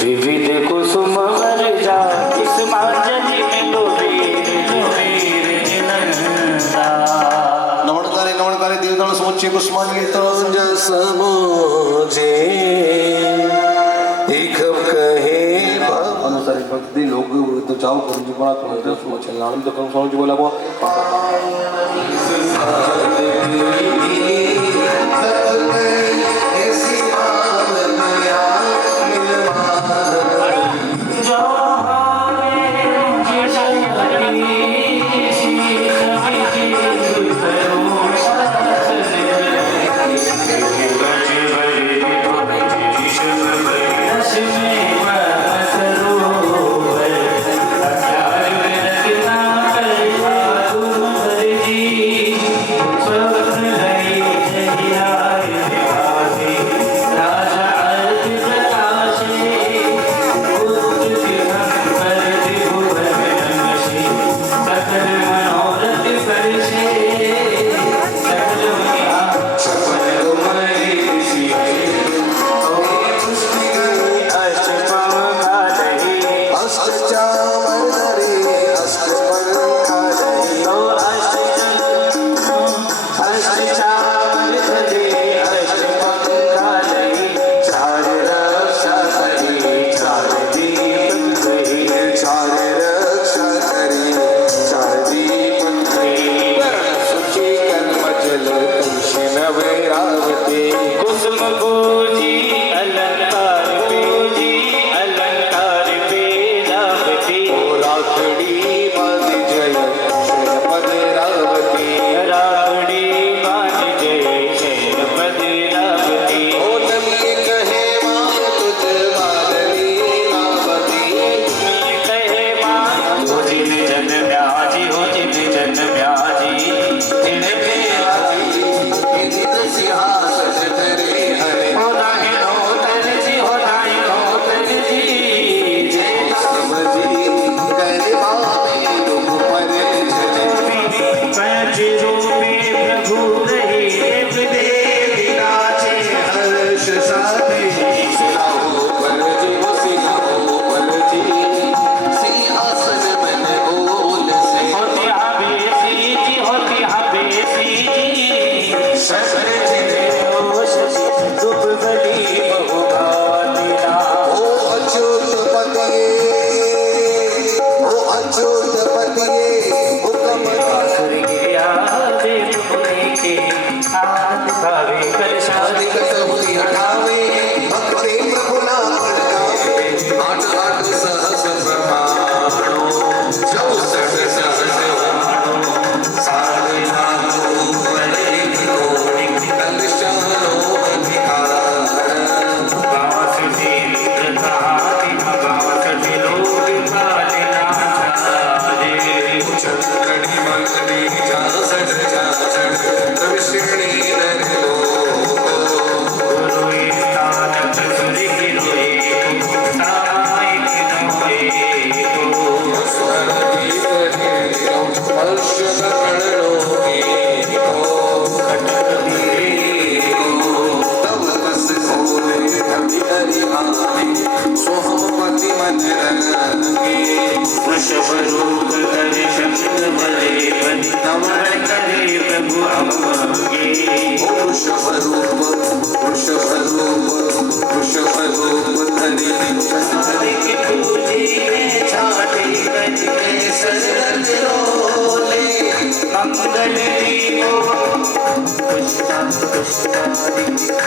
विविध कुसुम वर्जा कुसुमांजलि मिलो नमनकारी देवगण समुच्चय कुसुमांजलि तंज समोजे एक कहे अनुसारी भक्ति लोग तो चाव करूँ जो बड़ा तो सोच आनंद करूँ समझ बोला वो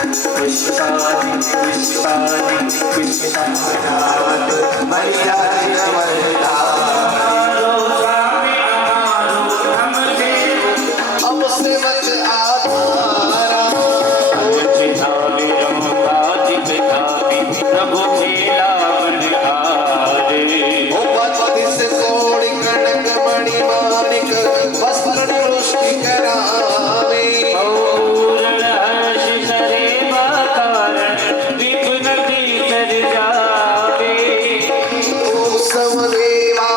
पुष्पादि पुष्पादि पुष्पजात मर्यादित मर्यादा स्वामी हमारो हम देव अब सेवक आधारा चितावि रमताति पितावि प्रभु खेला बलिहारे ओ बत्तीस कोटि कनक मणि माणिक वस्त्र वृष्टि करावे पूर्ण हर्ष सरेवा कारण विपुल नदी तर जावे ओ समदेवा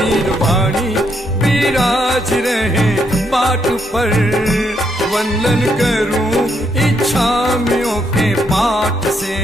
वीर वाणी विराज रहे पाट पर। वंदन करूं इच्छामियों के पाठ से।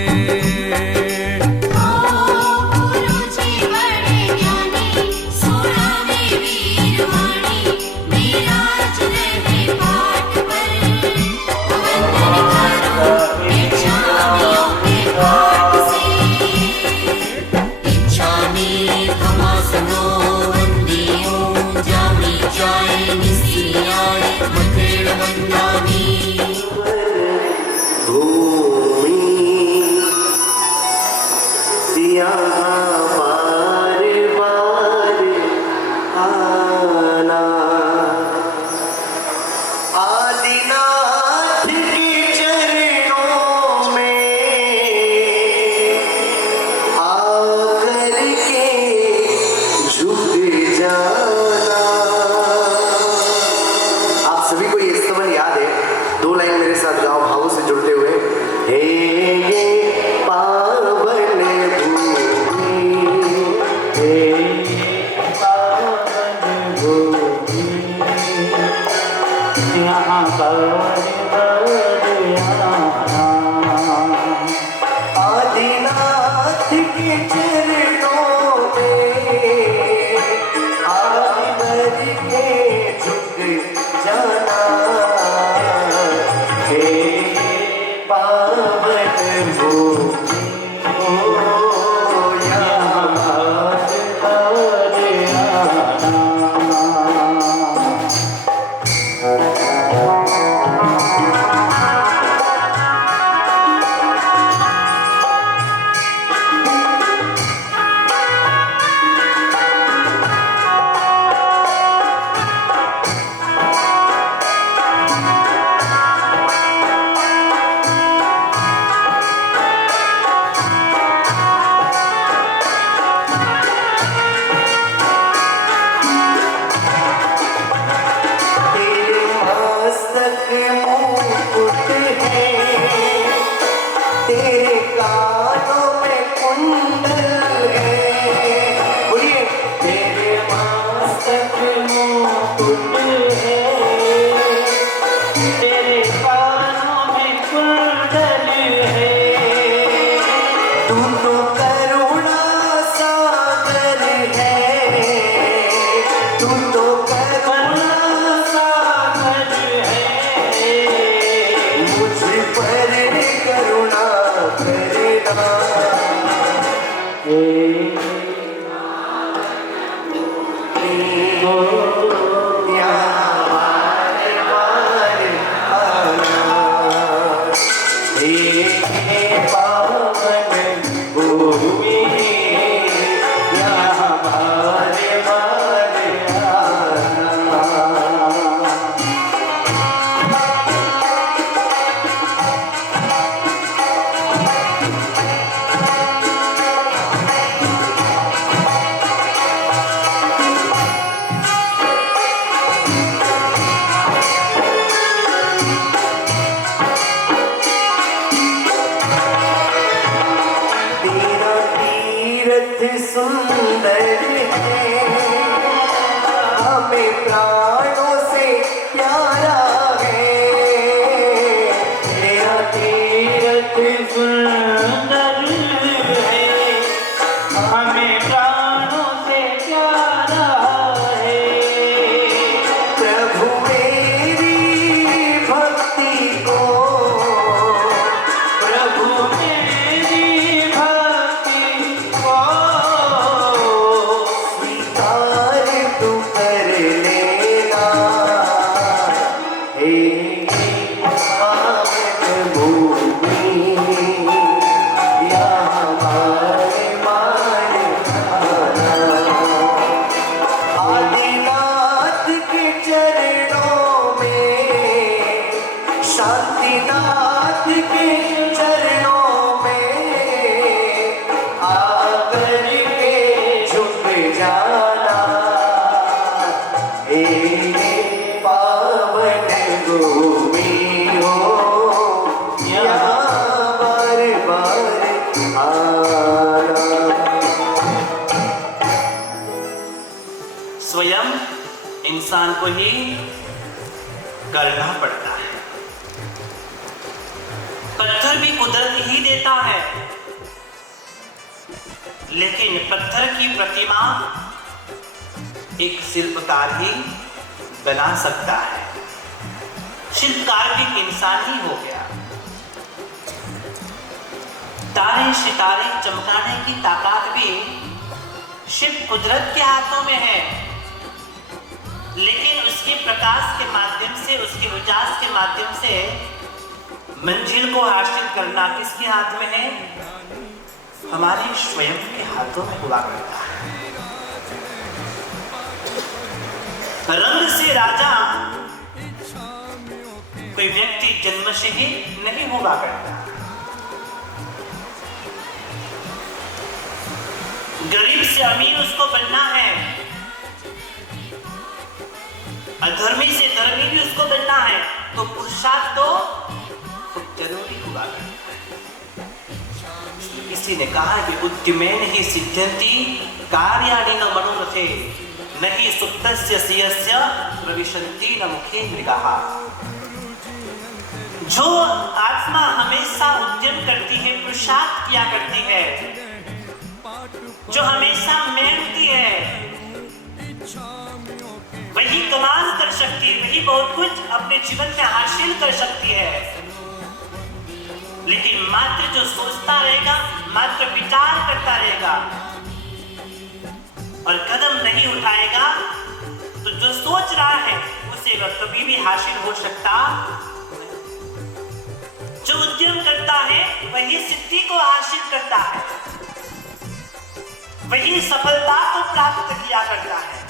को ही करना पड़ता है। पत्थर भी कुदरत ही देता है, लेकिन पत्थर की प्रतिमा एक शिल्पकार ही बना सकता है। शिल्पकार भी एक इंसान ही हो गया। तारे सितारे चमकाने की ताकत भी शिव कुदरत के हाथों में है, लेकिन उसके प्रकाश के माध्यम से, उसके उजास के माध्यम से मंजिल को हासिल करना किसके हाथ में है? हमारे स्वयं के हाथों में हुआ करता है। रंग से राजा कोई व्यक्ति जन्म से ही नहीं हुआ करता। गरीब से अमीर उसको बनना है, अधर्मी से धर्मी भी उसको बनना है, तो पुरुषार्थ तो खूब जरूरी हुआ करता है। किसी ने कहा कि उद्यमेन ही सिद्ध्यन्ति कार्याणि न मनोरथे नहीं सुप्तस्य सियस्य प्रविशन्ति न मुखे मृगाः। जो आत्मा हमेशा उद्यम करती है, पुरुषार्थ किया करती है, जो हमेशा मेहनती है, वही कमाल कर सकती है, वही बहुत कुछ अपने जीवन में हासिल कर सकती है। लेकिन मात्र जो सोचता रहेगा, मात्र विचार करता रहेगा और कदम नहीं उठाएगा, तो जो सोच रहा है उसे वह कभी भी हासिल हो सकता। जो उद्यम करता है वही सिद्धि को हासिल करता है, वही सफलता को प्राप्त किया करता है।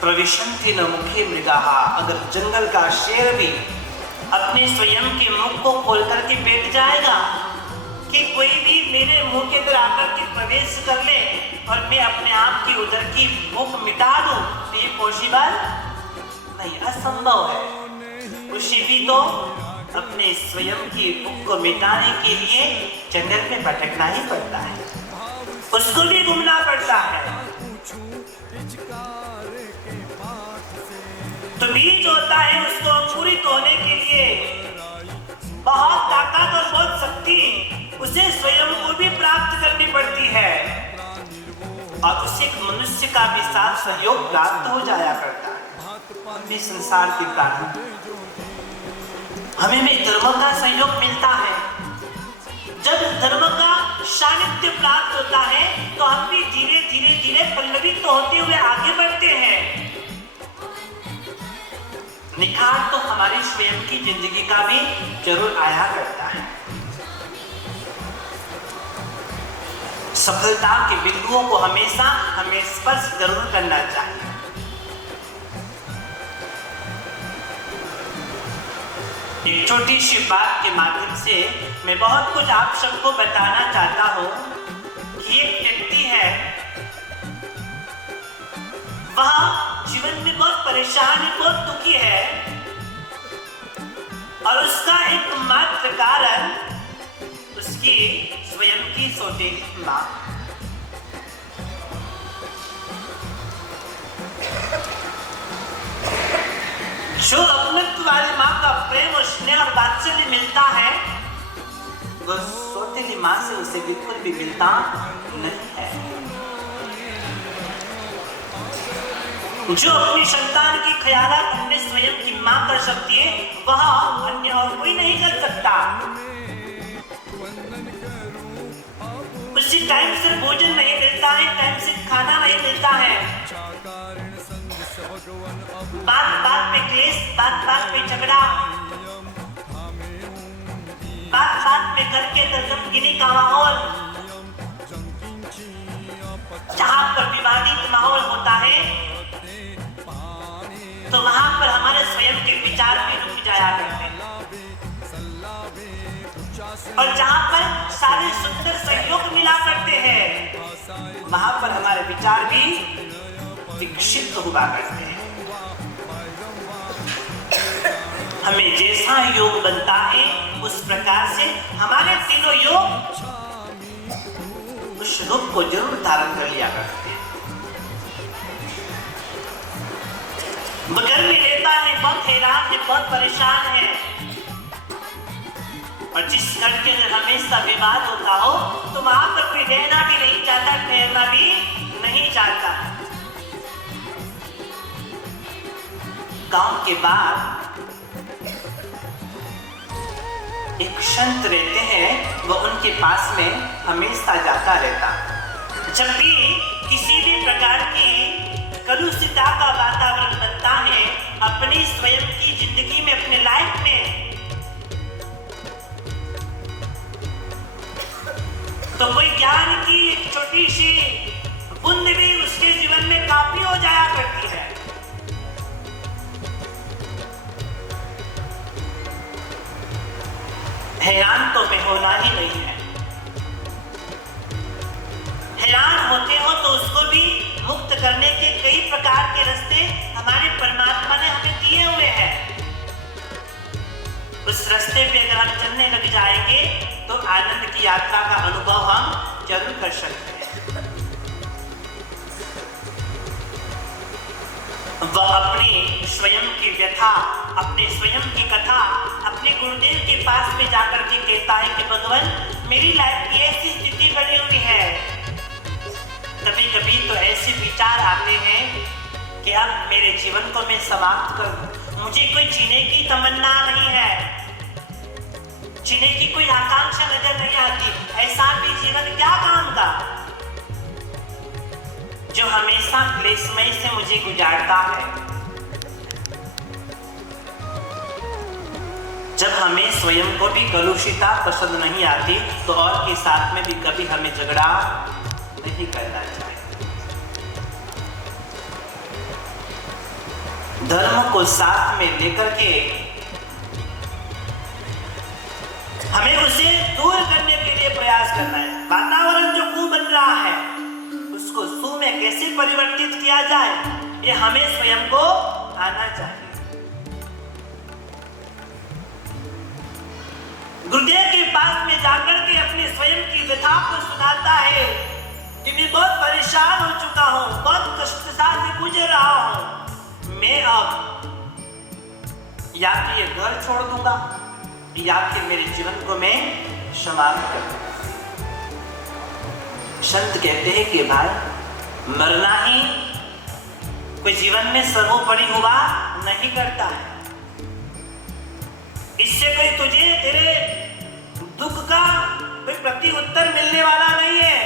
प्रविशन्ति न मुखे मृगाः। अगर जंगल का शेर भी अपने स्वयं के मुख को खोल करके बैठ जाएगा कि कोई भी मेरे मुंह के अंदर आकर के प्रवेश कर ले और मैं अपने आप की उधर की भूख मिटा दूं, तो ये पॉसिबल नहीं, असंभव है। उसे भी तो अपने स्वयं की भूख को मिटाने के लिए जंगल में भटकना ही पड़ता है, उसको भी घूमना पड़ता है। तो बीज होता है, उसको अंकुरित होने के लिए बहुत ताकत और बहुत शक्ति उसे स्वयं को भी प्राप्त करनी पड़ती है, और उसे मनुष्य का भी साथ सहयोग प्राप्त हो जाया करता है। हम भी संसार के प्राणी, हमें भी धर्म का सहयोग मिलता है। जब धर्म का सानिध्य प्राप्त होता है तो हम भी धीरे धीरे धीरे पल्लवित होते हुए आगे बढ़ते हैं। निखार तो हमारी स्वयं की जिंदगी का भी जरूर आया करता है। सफलता के बिंदुओं को हमेशा हमें स्पर्श जरूर करना चाहिए। एक छोटी सी बात के माध्यम से मैं बहुत कुछ आप सबको बताना चाहता हूं कि एक व्यक्ति है, वह जीवन में बहुत परेशान है, बहुत दुखी है, और उसका एकमात्र कारण उसकी स्वयं की सौतेली मां। जो अपनत्व वाली मां का प्रेम और स्नेह और वात्सल्य मिलता है, वो सौतेली मां से उसे बिल्कुल भी मिलता नहीं है। जो अपनी संतान की ख्यालात अपने स्वयं की मां कर सकती है, वह अन्य और कोई नहीं कर सकता। उसी टाइम से भोजन नहीं मिलता है, टाइम से खाना नहीं मिलता है, बात बात पे क्लेश, बात बात पे झगड़ा, बात बात पे घर के अंदर गमगीनी का माहौल, जहां पर विवादित माहौल होता है तो वहां पर हमारे स्वयं के विचार भी रुक जाया करते हैं, और जहां पर सारे सुंदर सहयोग मिला करते हैं, वहां पर हमारे विचार भी विकसित हुआ करते हैं। हमें जैसा योग बनता है उस प्रकार से हमारे तीनों योग उस रूप को जरूर धारण कर लिया करते हैं। बगल में रहता है, बहुत हैरान है, बहुत परेशान है। और जिस घर के अंदर हमेशा विवाद होता हो तो वहां पर कोई रहना भी नहीं चाहता, ठहरना भी नहीं चाहता। गांव के बाहर एक संत रहते हैं, वो उनके पास में हमेशा जाता रहता। जब भी किसी भी प्रकार की कलुषिता का वातावरण बनता है अपनी स्वयं की जिंदगी में, अपने लाइफ में, तो कोई ज्ञान की एक छोटी सी बूंद भी उसके जीवन में काफी हो जाया करती है। हैरान तो मैं होना ही नहीं है। हैरान होते हो तो उसको भी मुक्त करने के कई प्रकार के रास्ते हमारे परमात्मा ने हमें दिए हुए हैं। उस रास्ते पे अगर हम चलने लग जाएंगे तो आनंद की यात्रा का अनुभव हम जरूर कर सकते हैं। वह अपनी स्वयं की व्यथा, अपने स्वयं की कथा अपने गुरुदेव के पास में जाकर के कहता है कि भगवान, मेरी लाइफ की ऐसी स्थिति बनी हुई है। कभी कभी तो ऐसे विचार आते हैं कि अब मेरे जीवन को मैं समाप्त कर दूं। मुझे कोई जीने की तमन्ना नहीं है, जीने की कोई आकांक्षा नजर नहीं आती। ऐसा भी जीवन क्या काम का जो हमेशा क्लेशमय से मुझे गुजारता है। जब हमें स्वयं को भी कलुषिता पसंद नहीं आती तो और के साथ में भी कभी हमें झगड़ा नहीं करना चाहिए। धर्म को साथ में लेकर के हमें उसे दूर करने के लिए प्रयास करना है। वातावरण जो कु बन रहा है उसको सु में कैसे परिवर्तित किया जाए, ये हमें स्वयं को आना चाहिए। गुरुदेव के पास में जाकर के अपने स्वयं की व्यथा को सुनाता है कि मैं बहुत परेशान हो चुका हूं, बहुत कष्टता से गुजर रहा हूं। मैं अब या तो ये घर छोड़ दूंगा या फिर मेरे जीवन को मैं समाप्त कर दूंगा। संत कहते हैं कि भाई, मरना ही कोई जीवन में सर्वोपरि हुआ नहीं करता है। इससे कोई तुझे तेरे दुख का कोई प्रति उत्तर मिलने वाला नहीं है।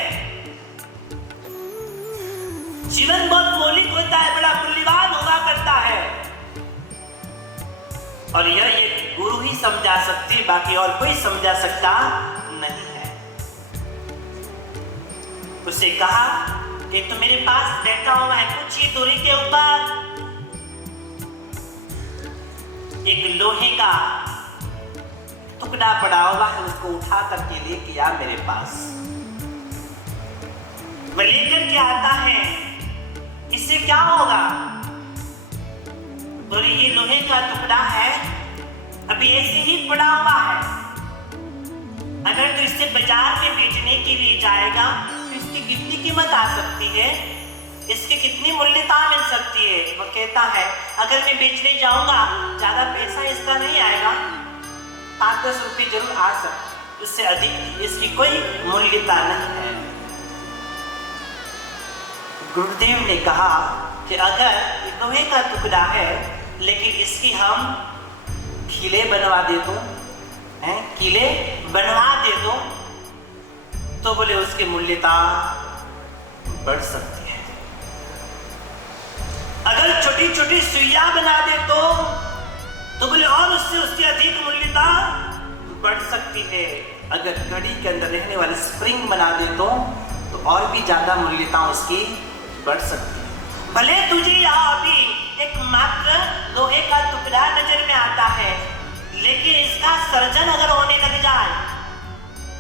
जीवन बहुत मौलिक होता है, बड़ा मूल्यवान हुआ करता है और यह एक गुरु ही समझा सकती, बाकी और कोई समझा सकता नहीं है। उसे कहा कि तू मेरे पास बैठा हुआ है, कुछ ही दूरी के ऊपर एक लोहे का टुकड़ा पड़ा हुआ है, उसको उठा करके लेके आ मेरे पास। वह लेकर के आता है, इससे क्या होगा? बोले ये लोहे का टुकड़ा है, अभी ऐसे ही पड़ा हुआ है। अगर तो इसे बाजार में बेचने के लिए जाएगा तो इसकी कितनी कीमत आ सकती है, इसकी कितनी मूल्यता मिल सकती है? वो कहता है अगर मैं बेचने जाऊंगा ज्यादा पैसा इसका नहीं आएगा, 5-10 रुपये जरूर आ सकते, उससे अधिक इसकी कोई मूल्यता नहीं है। गुरुदेव ने कहा कि अगर लोहे का टुकड़ा है लेकिन इसकी हम किले बनवा दे दो, किले बनवा दे दो, तो बोले उसकी मूल्यता बढ़ सकती है। अगर छोटी छोटी सुइयां बना दे तो बोले और उससे उसकी अधिक मूल्यता बढ़ सकती है। अगर घड़ी के अंदर रहने वाले स्प्रिंग बना दे तो और भी ज्यादा मूल्यता उसकी बढ़ सकती है। भले तुझे यहाँ अभी एक मात्र लोहे का टुकड़ा नजर में आता है, लेकिन इसका सर्जन अगर होने लग जाए,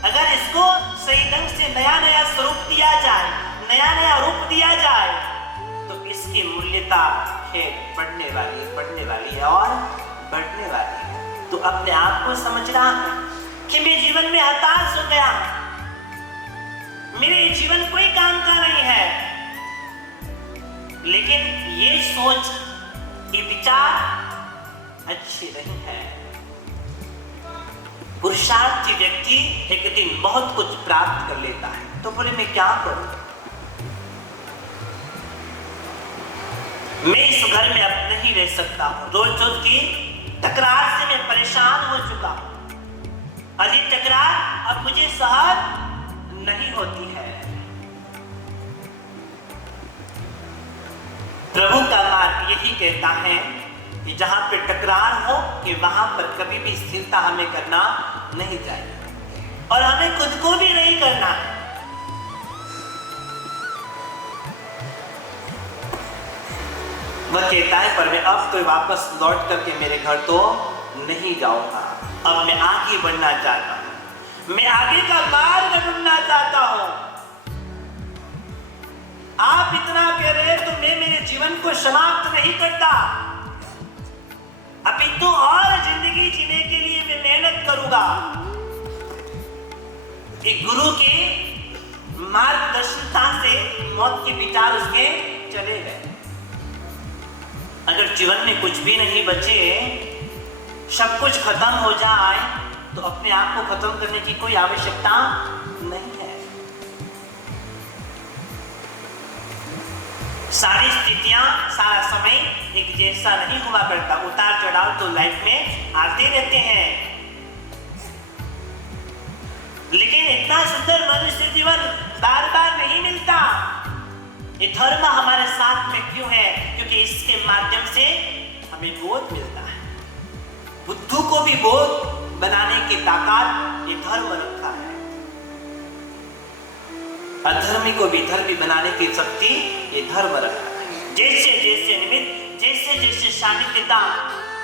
अगर इसको सही ढंग से नया नया स्वरूप दिया जाए, नया नया रूप दिया जाए, तो इसकी मूल्यता है बढ़ने वाली है और बढ़ने वाली है। तो अपने आप को समझ रहा है कि मैं जीवन में हताश हो गया, मेरे जीवन कोई काम का नहीं है, लेकिन ये सोच ये विचार अच्छे नहीं है। पुरुषार्थी व्यक्ति एक दिन बहुत कुछ प्राप्त कर लेता है, तो बोले मैं क्या करूं, मैं इस घर में अब नहीं रह सकता हूं। रोज रोज की तकरार से मैं परेशान हो चुका हूं, और ये तकरार अब मुझे सहन नहीं होती है। प्रभु का मार्ग यही कहता है कि जहां पे टकरार हो कि वहां पर कभी भी स्थिरता हमें करना नहीं चाहिए, और हमें खुद को भी नहीं करना है। वह कहता है पर मैं अब तो वापस लौट करके मेरे घर तो नहीं जाऊंगा, अब मैं आगे बढ़ना चाहता हूं, मैं आगे का मार्ग ढूंढना चाहता हूं। आप इतना कह रहे तो मैं मेरे जीवन को समाप्त नहीं करता, अभी तो और जिंदगी जीने के लिए मैं मेहनत करूंगा। एक गुरु के मार्गदर्शनता से मौत के विचार उसके चले गए। अगर जीवन में कुछ भी नहीं बचे, सब कुछ खत्म हो जाए, तो अपने आप को खत्म करने की कोई आवश्यकता नहीं है। सारी स्थितियां, सारा समय एक जैसा नहीं हुआ करता, उतार चढ़ाव तो लाइफ में आते रहते हैं। लेकिन इतना सुंदर मनुष्य जीवन बार बार नहीं मिलता। ये धर्म हमारे साथ में क्यों है? क्योंकि इसके माध्यम से हमें बोध मिलता है। बुद्धू को भी बोध बनाने की ताकत ये धर्म रखा है, अधर्मी को भी धर्मी बनाने की शक्ति ये धर्म रखा है। जैसे जैसे निमित्त, जैसे जैसे सानिध्यता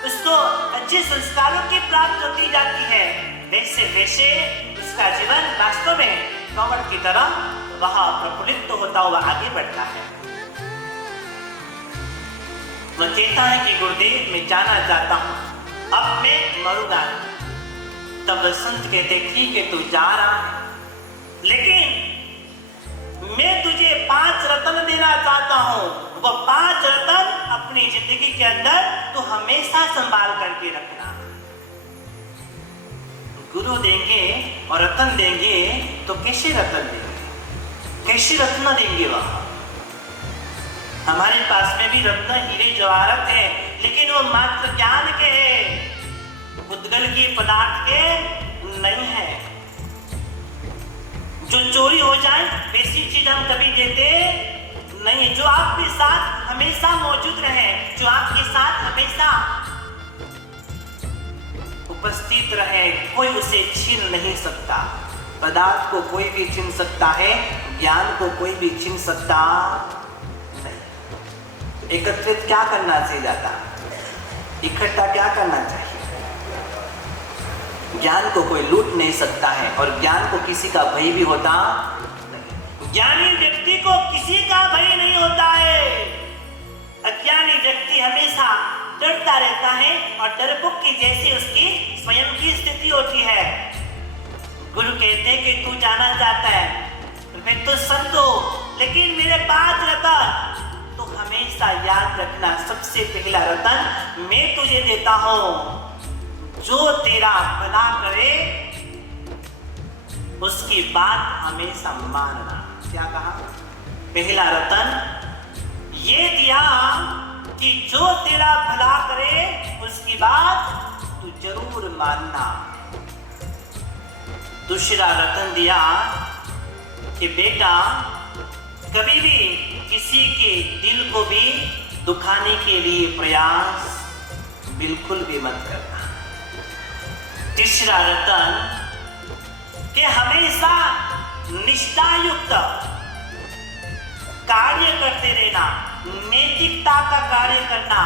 उसको अच्छे संस्कारों की प्राप्त होती जाती है, वैसे वैसे उसका जीवन वास्तव में कमल की तरह वह प्रफुल्लित होता हुआ आगे बढ़ता है। वह कहता है कि गुरुदेव मैं जाना चाहता हूं, अब मैं मरूंगा। तब संत कहते ठीक है तू जा रहा है, लेकिन मैं तुझे 5 रत्न देना चाहता हूं। वो 5 रत्न अपनी जिंदगी के अंदर तू हमेशा संभाल करके रखना। गुरु देंगे और रत्न देंगे तो कैसे रत्न देंगे, कैसे रत्न देंगे? वह हमारे पास में भी रत्न हीरे जवाहरत है, लेकिन वो मात्र ज्ञान के हैं, उद्गल के पदार्थ के नहीं है। जो चोरी हो जाए वैसी चीज हम कभी देते नहीं। जो आपके साथ हमेशा मौजूद रहे, जो आपके साथ हमेशा उपस्थित रहे, कोई उसे छीन नहीं सकता। पदार्थ को कोई भी छीन सकता है, ज्ञान को कोई भी छीन सकता नहीं। एकत्रित क्या करना चाहिए जाता, इकट्ठा क्या करना चाहिए? ज्ञान को कोई लूट नहीं सकता है, और ज्ञान को किसी का भय भी होता नहीं। ज्ञानी व्यक्ति को किसी का भय नहीं होता है। अज्ञानी व्यक्ति हमेशा डरता रहता है, और डरपोक की जैसी उसकी स्वयं की स्थिति होती है। गुरु कहते हैं कि तू जाना चाहता है, मैं तो संत हूं, लेकिन मेरे 5 रत्न तो हमेशा याद रखना। सबसे पहला रत्न मैं तुझे देता हूं, जो तेरा भला करे उसकी बात हमेशा मानना। क्या कहा? पहला रत्न ये दिया कि जो तेरा भला करे उसकी बात तू जरूर मानना। दूसरा रत्न दिया कि बेटा कभी भी किसी के दिल को भी दुखाने के लिए प्रयास बिल्कुल भी मत करना। तीसरा रत्न कि हमेशा निष्ठायुक्त कार्य करते रहना, नैतिकता का कार्य करना,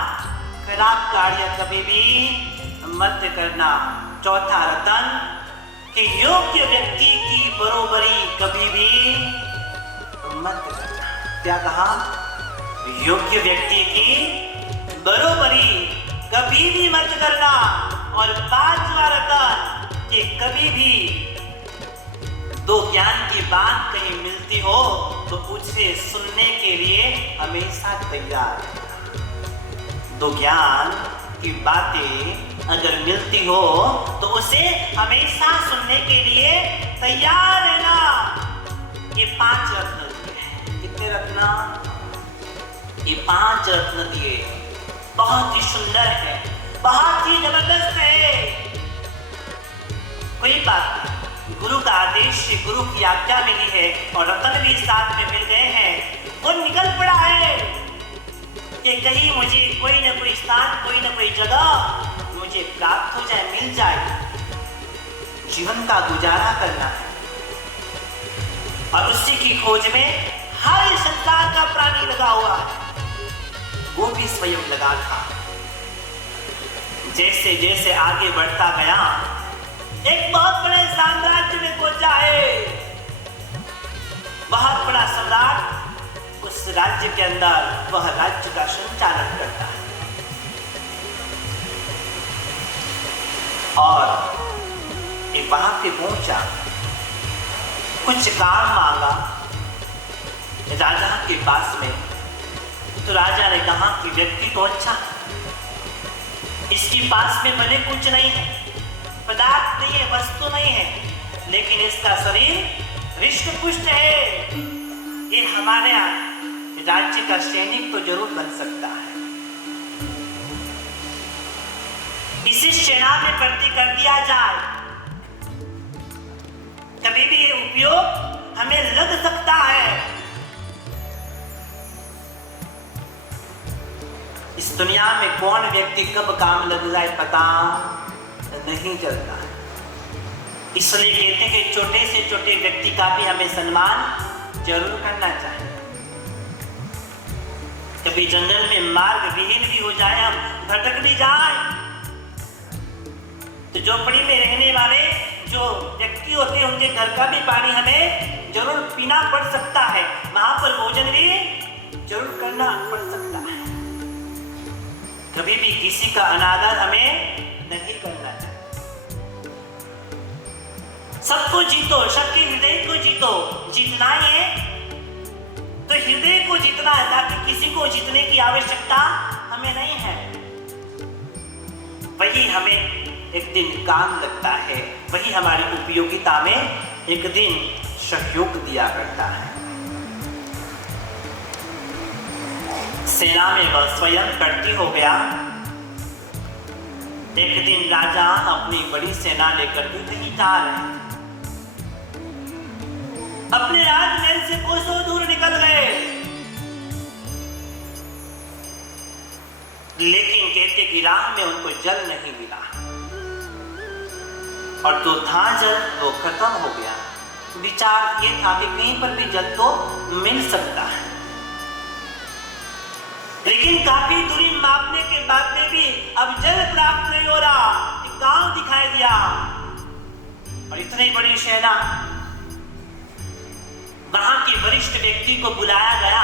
खराब कार्य कभी भी मत करना। चौथा रत्न कि योग्य व्यक्ति की बरोबरी कभी भी मत करना। क्या कहा? योग्य व्यक्ति की बरोबरी कभी भी मत करना। और 5वां रत्न कि कभी भी दो ज्ञान की बात कहीं मिलती हो तो उसे सुनने के लिए हमेशा तैयार रहना। तो ज्ञान की बातें अगर मिलती हो तो उसे हमेशा सुनने के लिए तैयार रहना। ये 5 रत्न दिए। कितने रत्न? ये 5 रत्न दिए। बहुत ही सुंदर है, बहुत ही जबरदस्त है। कोई बात नहीं, गुरु का आदेश से, गुरु की आज्ञा मिली है और रत्न भी साथ में मिल गए हैं। वो निकल पड़ा है कि कहीं मुझे कोई ना कोई स्थान, कोई ना कोई जगह मुझे प्राप्त हो जाए, मिल जाए। जीवन का गुजारा करना है और उसी की खोज में हर संसार का प्राणी लगा हुआ है। वो भी स्वयं लगा था। जैसे जैसे आगे बढ़ता गया, एक बहुत बड़े साम्राज्य में पहुंचा है। बहुत बड़ा सम्राट उस राज्य के अंदर वह राज्य का संचालन करता है। और ये वहां पे पहुंचा, कुछ काम मांगा राजा के पास में। तो राजा ने कहा कि व्यक्ति तो अच्छा, इसके पास में भले कुछ नहीं है, पदार्थ नहीं है, वस्तु नहीं है, लेकिन इसका शरीर हृष्ट पुष्ट है। ये हमारे राज्य का सैनिक तो जरूर बन सकता है। इसे सेना में भर्ती कर दिया जाए, कभी भी ये उपयोग हमें लग सकता है। इस दुनिया में कौन व्यक्ति कब काम लग जाए पता नहीं चलता है। इसलिए कहते हैं कि छोटे से छोटे व्यक्ति का भी हमें सम्मान जरूर करना चाहिए। कभी जंगल में मार्ग विहीन भी हो जाए, हम भटक भी जाए, तो झोपड़ी में रहने वाले जो व्यक्ति होते हैं उनके घर का भी पानी हमें जरूर पीना पड़ सकता है, वहां पर भोजन भी जरूर करना पड़ सकता है। कभी भी किसी का अनादर हमें नहीं करना चाहिए। सबको जीतो, सबके हृदय को जीतो। जीतना ही है तो हृदय को जीतना है, ताकि किसी को जीतने की आवश्यकता हमें नहीं है। वही हमें एक दिन काम लगता है, वही हमारी उपयोगिता में एक दिन सहयोग दिया करता है। सेना में वह स्वयं भर्ती हो गया। एक दिन राजा अपनी बड़ी सेना लेकर के कहीं जा रहे थे। अपने राजमहल से कोसों दूर निकल गए, लेकिन कहते कि राह में उनको जल नहीं मिला, और जो था जल वो खत्म हो गया। विचार ये था कि कहीं पर भी जल तो मिल सकता है, लेकिन काफी दूरी मापने के बाद में भी अब जल प्राप्त नहीं हो रहा। एक गांव दिखाई दिया और इतनी बड़ी सेना। वहां के वरिष्ठ व्यक्ति को बुलाया गया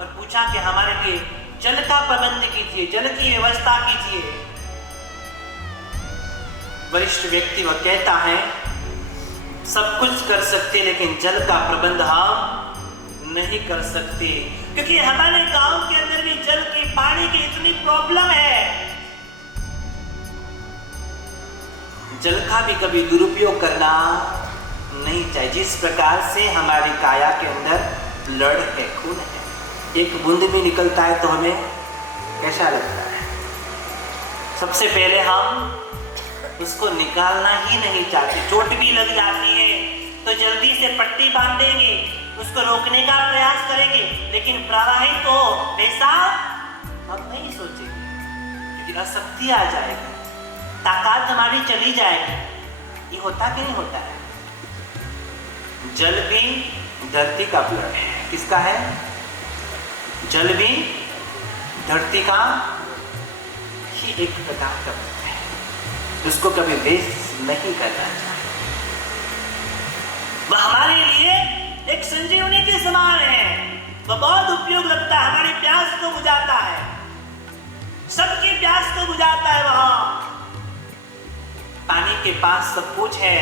और पूछा कि हमारे लिए जल का प्रबंध कीजिए, जल की व्यवस्था कीजिए। वरिष्ठ व्यक्ति वह कहता है सब कुछ कर सकते, लेकिन जल का प्रबंध हम नहीं कर सकते, क्योंकि हमारे गांव के अंदर भी जल की, पानी की इतनी प्रॉब्लम है। जल का भी कभी दुरुपयोग करना नहीं चाहिए। जिस प्रकार से हमारी काया के अंदर ब्लड है, खून है, एक बूंद भी निकलता है तो हमें कैसा लगता है? सबसे पहले हम उसको निकालना ही नहीं चाहते। चोट भी लग जाती है तो जल्दी से पट्टी बांध देंगे, उसको रोकने का प्रयास करेंगे, लेकिन प्रवाहित हो वैसा हम नहीं सोचेंगे, क्योंकि अशक्ति आ जाएगी, ताकत हमारी चली जाएगी। ये होता कि नहीं होता है? जल भी धरती का ब्लड है। किसका है? जल भी धरती का ही एक प्रकार का ब्लड है, उसको कभी वेस्ट नहीं करना चाहिए। वह हमारे लिए एक संजीवनी के समान है, वह बहुत उपयोग लगता है, हमारी प्यास को बुझाता है, सबकी प्यास को बुझाता है। वहां पानी के पास सब कुछ है,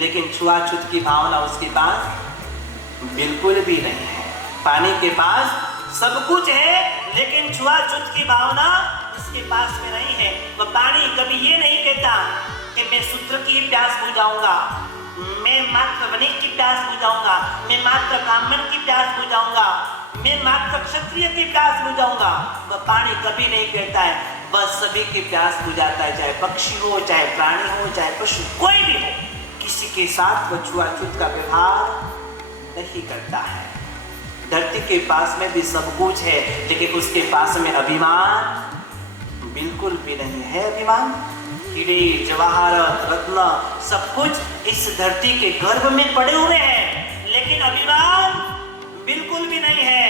लेकिन छुआछूत की भावना उसके पास बिल्कुल भी नहीं है। पानी के पास सब कुछ है, लेकिन छुआछूत की भावना उसके पास में नहीं है। वह पानी कभी ये नहीं कहता कि मैं शूद्र की प्यास बुझाऊंगा, मैं मात्र वणिक की प्यास बुझाऊंगा, मैं मात्र ब्राह्मण की प्यास बुझाऊंगा, मैं मात्र क्षत्रिय की प्यास बुझाऊंगा। वह पानी कभी नहीं कहता है, वह सभी की प्यास बुझाता है, चाहे पक्षी हो, चाहे प्राणी हो, चाहे पशु, कोई भी हो। किसी के साथ वह छुआछूत का व्यवहार नहीं करता है। धरती के पास में भी सब कुछ है, लेकिन उसके पास में अभिमान बिल्कुल भी नहीं है। अभिमान, हीरे जवाहरत रत्न सब कुछ इस धरती के गर्भ में पड़े हुए हैं, लेकिन अभिमान बिल्कुल भी नहीं है।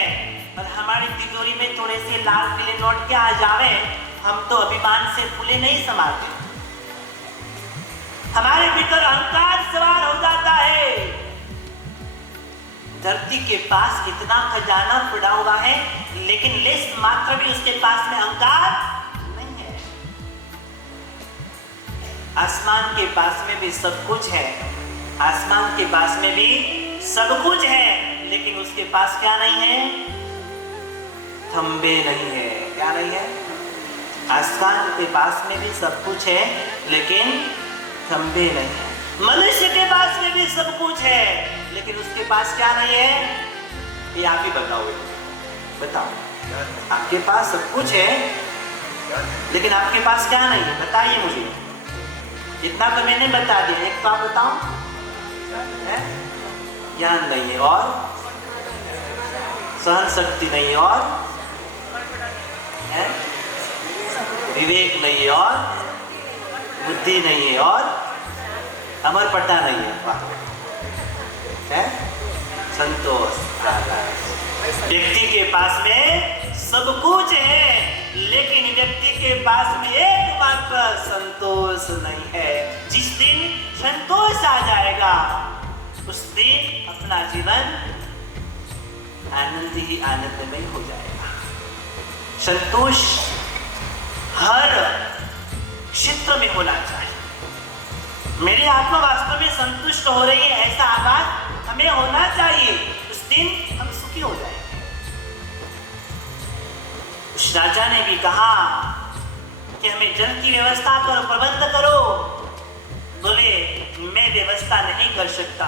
और हमारी तिजोरी में थोड़े से लाल पीले नोट के आ जावे, हम तो अभिमान से फूले नहीं समाते, हमारे भीतर अहंकार सवार हो जाता है। धरती के पास इतना खजाना पड़ा हुआ है, लेकिन लेस मात्र भी उसके पास में अहंकार नहीं है। आसमान के पास में भी सब कुछ है, आसमान के पास में भी सब कुछ है, लेकिन उसके पास क्या नहीं है? खंबे नहीं है। क्या नहीं है? आसमान के पास में भी सब कुछ है, लेकिन खंबे नहीं है। मनुष्य के पास में भी सब कुछ है, लेकिन उसके पास क्या नहीं है? ये आप ही बताओ, बताओ। आपके पास सब कुछ है, लेकिन आपके पास क्या नहीं है? बताइए मुझे। इतना तो मैंने बता दिया, एक तो आप बताओ। ज्ञान नहीं है, और सहन शक्ति नहीं है, और विवेक नहीं है, और बुद्धि नहीं है, और अमरपटा नहीं है। है संतोष। व्यक्ति के पास में सब कुछ है, लेकिन व्यक्ति के पास में एकमात्र संतोष नहीं है। जिस दिन संतोष आ जाएगा, उस दिन अपना जीवन आनंद ही आनंदमय हो जाएगा। संतोष हर क्षेत्र में होना चाहिए। मेरी आत्मा वास्तव में संतुष्ट हो रही है, ऐसा आवाज हमें होना चाहिए। उस दिन हम सुखी हो जाएंगे। उस राजा ने भी कहा कि हमें जल की व्यवस्था करो, प्रबंध करो। बोले मैं व्यवस्था नहीं कर सकता,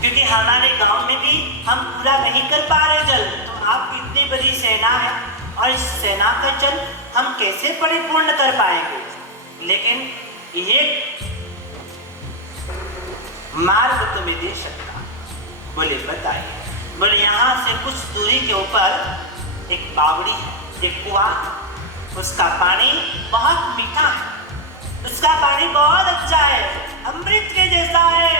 क्योंकि हमारे गांव में भी हम पूरा नहीं कर पा रहे जल। तो आपकी इतनी बड़ी सेना है, और इस सेना का जल हम कैसे परिपूर्ण कर पाएंगे? लेकिन ये मार्ग तो मैं दे सकता। बोले बताइए। बोले यहाँ से कुछ दूरी के ऊपर एक बावड़ी है, एक कुआं, उसका पानी बहुत मीठा है, उसका पानी बहुत अच्छा है, अमृत के जैसा है,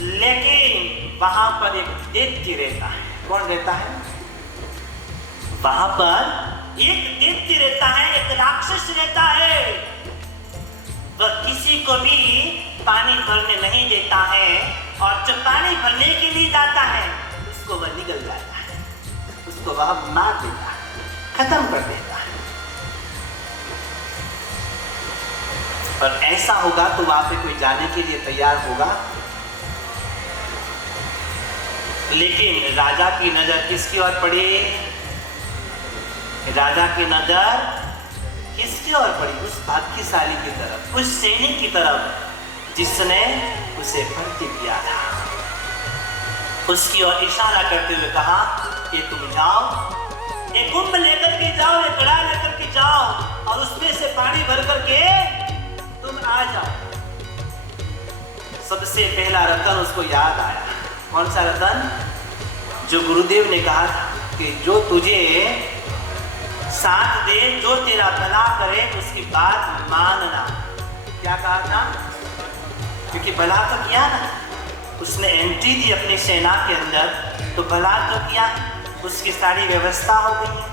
लेकिन वहां पर एक दैत्य रहता है। कौन रहता है? वहां पर एक दैत्य रहता है, एक राक्षस रहता है। वह किसी को भी पानी भरने नहीं देता है, और जब पानी भरने के लिए जाता है, उसको वह निगल जाता है, उसको वह मार देता है, खत्म कर देता है। और ऐसा होगा तो वहां पे कोई जाने के लिए तैयार होगा? लेकिन राजा की नजर किसकी ओर पड़ी? राजा की नजर किसकी ओर पड़ी? उस भाग्यशाली की तरफ, उस सैनिक की तरफ जिसने उसे भर्ती किया था। उसकी ओर इशारा करते हुए कहा कि तुम जाओ, एक कुंभ लेकर के जाओ, एक घड़ा लेकर के जाओ, और उसमें से पानी भर करके तुम आ जाओ। सबसे पहला रतन उसको याद आया। कौन सा रतन? जो गुरुदेव ने कहा था कि जो तुझे साथ दे, जो तेरा भला करे, उसकी बात मानना। क्या कहा था? क्योंकि भला तो किया ना, उसने एंट्री दी अपनी सेना के अंदर, तो भला तो किया। उसकी सारी व्यवस्था हो गई है,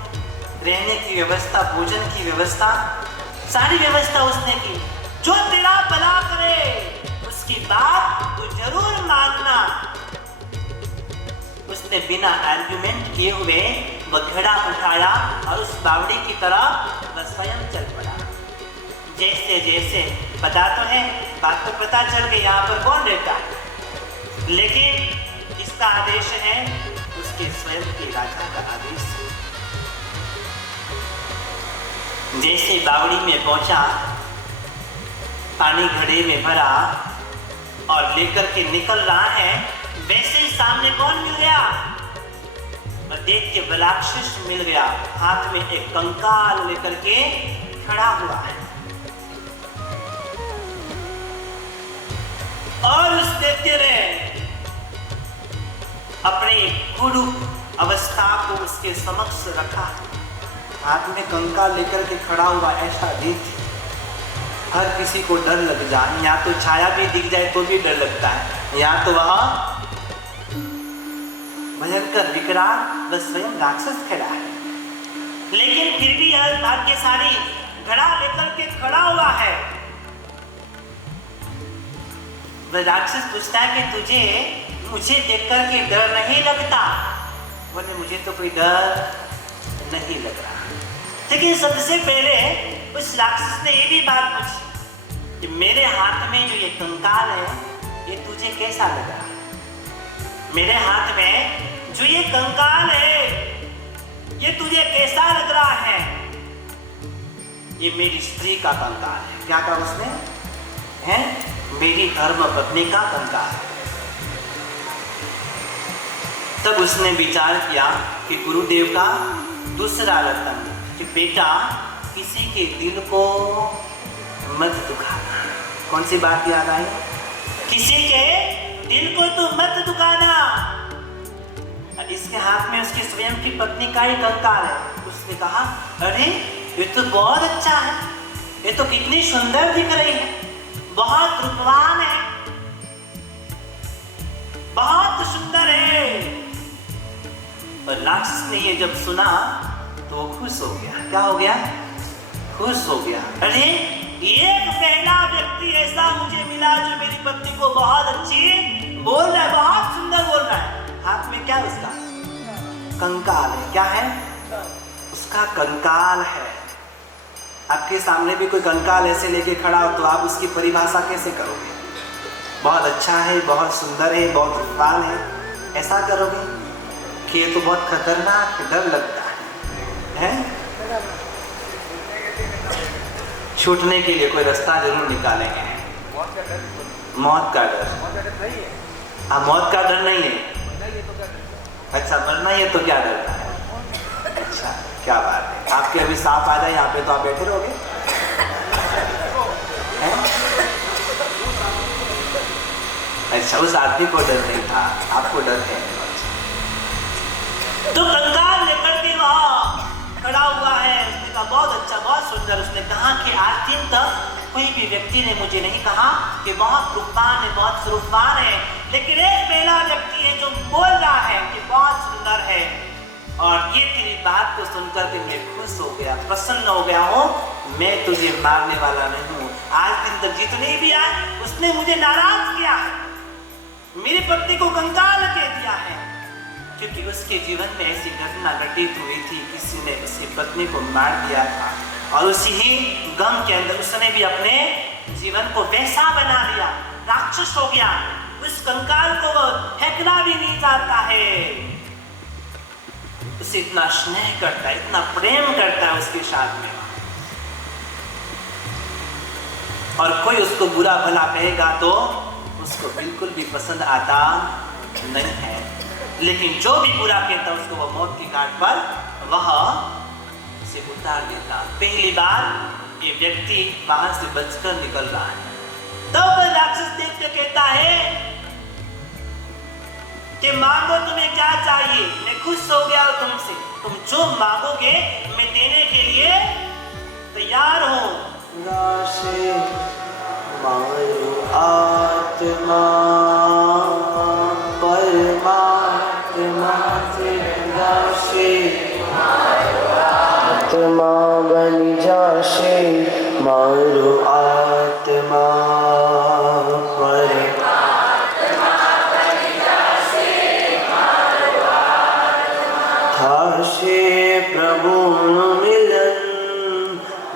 रहने की व्यवस्था, भोजन की व्यवस्था, सारी व्यवस्था उसने की। जो तेरा भला करे उसकी बात तो जरूर मानना। उसने बिना आर्गुमेंट किए हुए वह घड़ा उठाया और उस बावड़ी की तरफ वह स्वयं चल पड़ा। जैसे जैसे पता तो है, बात तो पता चल गई यहाँ पर कौन रहता है, लेकिन इसका आदेश है उसके स्वयं के राजा का आदेश। जैसे बावड़ी में पहुंचा, पानी घड़े में भरा और लेकर के निकल रहा है, वैसे ही सामने कौन मिल गया? दैत्य बलाक्षस मिल गया, हाथ में एक कंकाल लेकर के खड़ा हुआ है। और उस दैत्य ने अपनी कुरूप अवस्था को उसके समक्ष रखा, हाथ में कंकाल लेकर के खड़ा हुआ। ऐसा दैत्य हर किसी को डर लग जाए, या तो छाया भी दिख जाए तो भी डर लगता है, या तो वह भयंकर विकराल व स्वयं राक्षस खड़ा है। लेकिन फिर भी यह भाग्यशाली घड़ा लेकर के खड़ा हुआ है। वह राक्षस पूछता है कि तुझे मुझे देखकर के डर नहीं लगता? बोले मुझे तो कोई डर नहीं लग रहा। लेकिन सबसे पहले उस राक्षस ने ये भी बात पूछी कि मेरे हाथ में जो ये कंकाल है, ये तुझे कैसा लग रहा है? मेरे हाथ में जो ये कंकाल है, ये तुझे कैसा लग रहा है? ये मेरी स्त्री का कंकाल है। क्या कहा उसने? है मेरी धर्म पत्नी का कंकाल है। तब उसने विचार किया कि गुरुदेव का दूसरा रतन कि बेटा किसी के दिल को मत दुखाना। कौन सी बात याद आई? किसी के दिल को तो मत दुखाना। इसके हाथ में उसकी स्वयं की पत्नी का ही कंकाल है। उसने कहा अरे ये तो बहुत अच्छा है, ये तो कितनी सुंदर दिख रही है, बहुत रूपवान है, बहुत सुंदर है। और राक्षस ने ये जब सुना तो वो खुश हो गया। क्या हो गया? खुश हो गया। अरे एक पहला व्यक्ति ऐसा मुझे मिला जो मेरी पत्नी को बहुत अच्छी बोल रहा है, बहुत सुंदर बोल रहा है। हाथ में क्या उसका कंकाल है। क्या है? उसका कंकाल है। आपके सामने भी कोई कंकाल ऐसे लेके खड़ा हो तो आप उसकी परिभाषा कैसे करोगे? बहुत अच्छा है, बहुत सुंदर है, बहुत रूपवान है, ऐसा करोगे कि ये तो बहुत खतरनाक है, डर लगता है? छूटने के लिए कोई रास्ता जरूर निकालेंगे। मौत का डर? हाँ, मौत का डर नहीं है। अच्छा, मरना ही है तो क्या डरना है? अच्छा, क्या बात है। आपके अभी सांप आ जाए यहाँ पे तो आप बैठे रहोगे? अच्छा, उस आदमी को डर नहीं था, आपको डर है। तो कंकाल लेकर के वहाँ खड़ा हुआ है। उसने कहा बहुत अच्छा, बहुत सुंदर। उसने कहा कि आज दिन तक कोई भी व्यक्ति ने मुझे नहीं कहा कि बहुत रूपवान है, बहुत स्वरूपवान है, लेकिन एक पहला व्यक्ति है जो बोल रहा है कि बहुत सुंदर है। और ये तेरी बात को सुनकर के मैं खुश हो गया, प्रसन्न हो गया हूँ। मैं तुझे मारने वाला नहीं हूँ। आज दिन तक जितने भी आए उसने मुझे नाराज किया है, मेरी पत्नी को कंकाल कह दिया है, क्योंकि उसके जीवन में ऐसी घटना घटित हुई थी, किसी ने उसकी पत्नी को मार दिया था और उसी ही गम के अंदर उसने भी अपने जीवन को वैसा बना लिया, राक्षस हो गया। उस कंकाल को फेंकना भी नहीं चाहता है, उसे इतना स्नेह करता है, इतना प्रेम करता है उसके साथ में। और कोई उसको बुरा भला कहेगा तो उसको बिल्कुल भी पसंद आता नहीं है, लेकिन जो भी बुरा कहता उसको वो मौत की घाट पर वह उसे उतार देता। पहली बार ये व्यक्ति वहां से बचकर निकल रहा है, तब तो राक्षस देख के कहता है कि मांगो तुम्हें क्या चाहिए, मैं खुश हो गया हूं तुमसे, तुम जो मांगोगे मैं देने के लिए तैयार हूं। राशे मारो आत्मा परमात्मा से राशे आत्मा बन जाशे मारो आत्मा थाशे प्रभु मिलन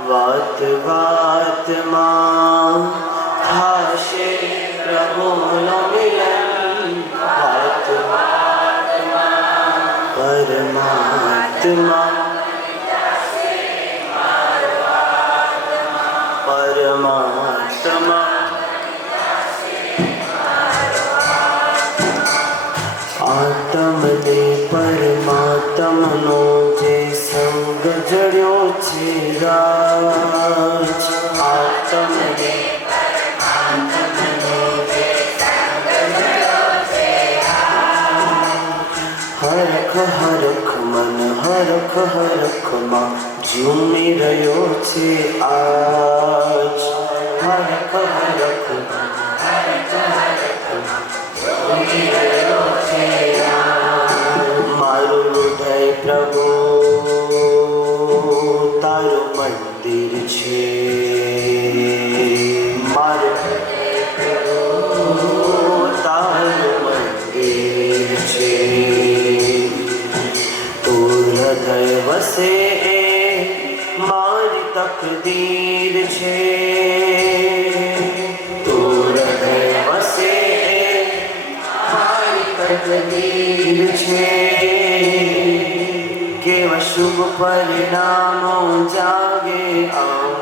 वात वात मां थाशे प्रभु मिलन वात वात मां परमात्मा परमात्मा आत्म ने परमात्मनो जे संग जड़्यो छे राज आत्म ने परमात्मनो जे संग जड़्यो छे हरख हरख मन हरख हरख मां झूमी रह्यो छे आज हरख हरख मन हरख हरख झूमी रह्यो छे मारू हृदय प्रभु तारो मंदिर छे मारू हृदय प्रभु तारो मंदिर छे तू हृदय वसे मारी तकदीर छे तू हृदय वसे मारी तकदीर छे केवा शुभ परिणामो जागे आ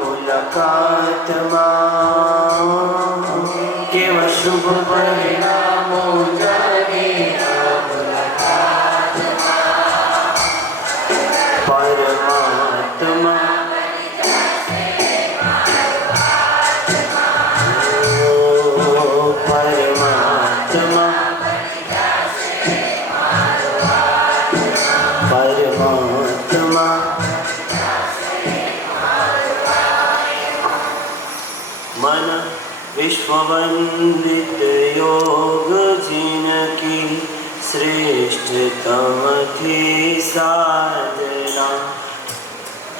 मुलाकात मां केवा शुभ परिणामो जागे आ मुलाकात परमात्मा परमात्मा परमात्मा मन विश्ववंदित योग जिनकी श्रेष्ठतम थी साधना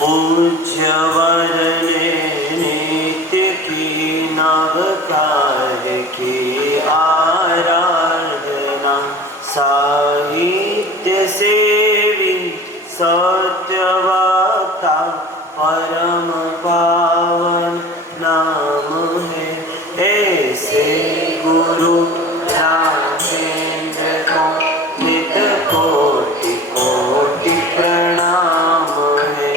पूज्य वरने नित्य की नवकार की आराधना साहित्य सेवी सत्यवक्ता परम पावन नाम है ऐसे गुरु राजेंद्र को नित कोटि कोटि प्रणाम है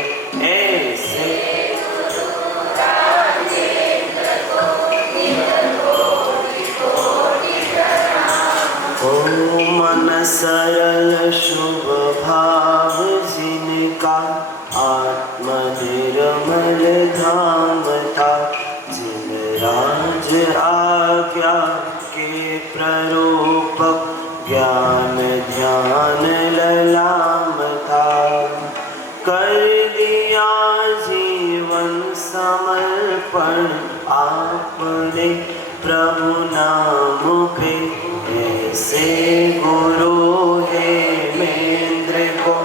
ऐसे गुरु राजेंद्र को नित कोटि कोटि प्रणाम ओ मन सरल शुभ भाव जिनका आत्म निर्मल धाम था जिन राज आज्ञा के प्ररूपक ज्ञान ध्यान ललाम था कर दिया जीवन समर्पण आपने प्रभु नाम पे ऐसे गुरु है मेंद्र को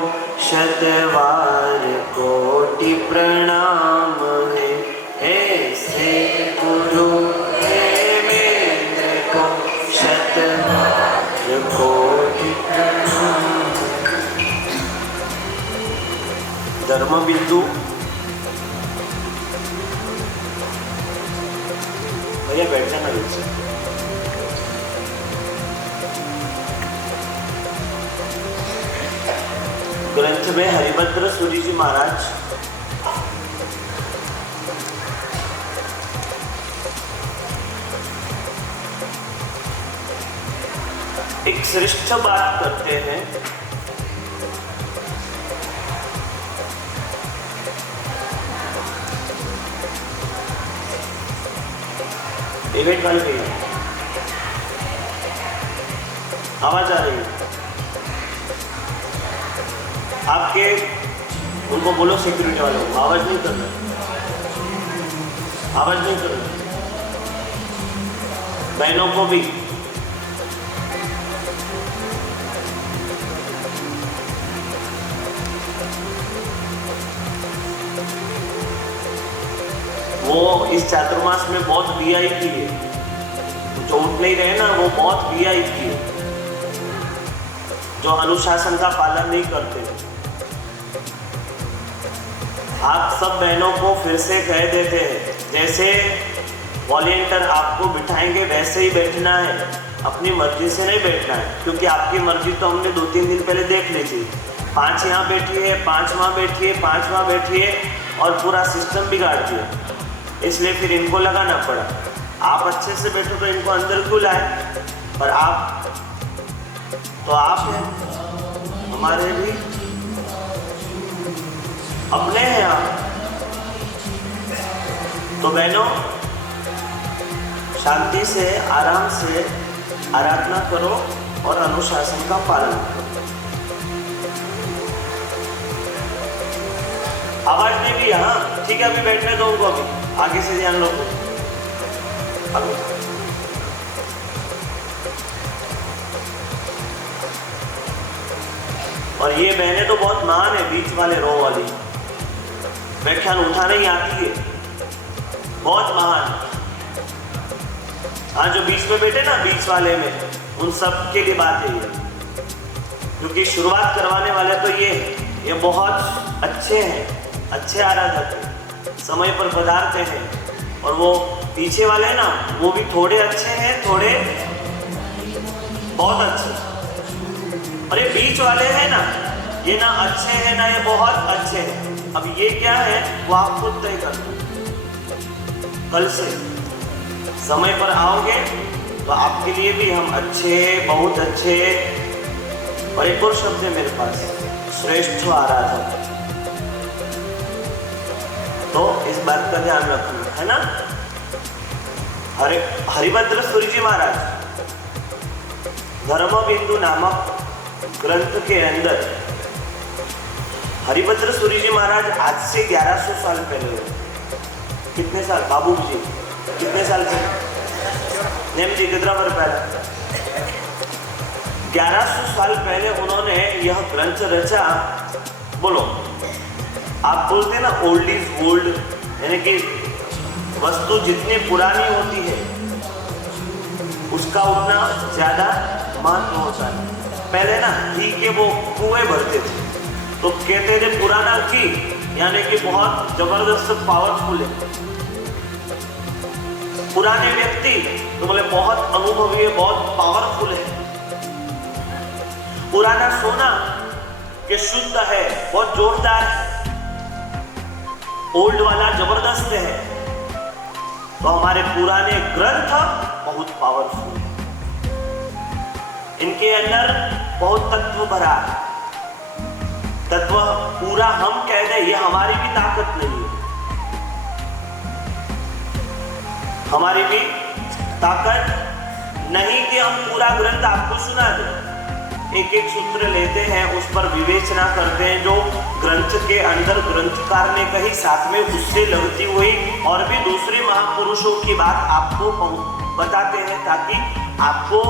शतवार कोटि प्रणाम है ऐसे गुरु है मेंद्र को शतवार कोटि प्रणाम। धर्म बिंदु भैया बैठ जाना नीचे। ग्रंथ में हरिभद्र सूरी जी महाराज एक श्रेष्ठ बात करते हैं। इवेंट वाले भैया आवाज आ रही है आपके, उनको बोलो सिक्योरिटी वालों को आवाज नहीं करना, आवाज नहीं करना। बहनों को भी वो इस चातुर्मास में बहुत वीआईपी है, जो उठ नहीं रहे ना वो बहुत वीआईपी है, जो अनुशासन का पालन नहीं करते। आप सब बहनों को फिर से कह देते हैं, जैसे वॉलेंटियर आपको बिठाएंगे वैसे ही बैठना है, अपनी मर्जी से नहीं बैठना है, क्योंकि आपकी मर्जी तो हमने 2-3 दिन पहले देख ली थी। 5 यहाँ बैठी है, 5 वहाँ बैठी है, 5 वहाँ बैठी है और पूरा सिस्टम बिगाड़ दिया। इसलिए फिर इनको लगाना पड़ा। आप अच्छे से बैठो तो इनको अंदर क्यों लाए? पर आप तो आप हैं, हमारे भी अपने हैं आप। तो बहनों, शांति से आराम से आराधना करो और अनुशासन का पालन करो। आवाज नहीं भी यहाँ, ठीक है, अभी बैठने दो उनको, अभी आगे से ध्यान लो। और ये बहनें तो बहुत महान है, बीच वाले रो वाली व्याख्यान उठाने ही आती है, बहुत महान। हाँ, जो बीच में बैठे ना, बीच वाले में, उन सब के लिए बात है ये, क्योंकि शुरुआत करवाने वाले तो ये बहुत अच्छे हैं, अच्छे आराधक हैं, समय पर पधारते हैं। और वो पीछे वाले ना, वो भी थोड़े अच्छे हैं, थोड़े बहुत अच्छे। और ये बीच वाले हैं ना, ये ना अच्छे हैं ना ये बहुत अच्छे हैं। अब ये क्या है वो आप खुद तय कर दो। कल से समय पर आओगे तो आपके लिए भी हम अच्छे, बहुत अच्छे। और एक और शब्द है मेरे पास, श्रेष्ठ आराधक। तो इस बात का ध्यान रखना है ना। हरिभद्र सूरी जी महाराज धर्म बिंदु नामक ग्रंथ के अंदर, हरिभद्र सूरी जी महाराज आज से 1100 साल पहले हुए। कितने साल बाबू जी, कितने साल से? नेम जी कितना बार पहले? 1100 साल पहले उन्होंने यह ग्रंथ रचा। बोलो, आप बोलते हैं ना ओल्ड इज गोल्ड, यानी कि वस्तु जितनी पुरानी होती है उसका उतना ज्यादा महत्व होता है। पहले ना घी के वो कुएं भरते थे, तो कहते थे पुराना घी यानी कि बहुत जबरदस्त पावरफुल है। पुराने व्यक्ति तो बोले बहुत अनुभवी है, बहुत पावरफुल है। पुराना सोना के शुद्ध है, बहुत जोरदार है। ओल्ड वाला जबरदस्त है। तो हमारे पुराने ग्रंथ बहुत पावरफुल है, इनके अंदर बहुत तत्व भरा है। तत्व पूरा हम कह दें ये हमारी भी ताकत नहीं है, हमारी भी ताकत नहीं कि हम पूरा ग्रंथ आपको सुना दें। एक एक सूत्र लेते हैं, उस पर विवेचना करते हैं, जो ग्रंथ के अंदर ग्रंथकार ने कही, साथ में उससे लगती हुई और भी दूसरे महापुरुषों की बात आपको बताते हैं, ताकि आपको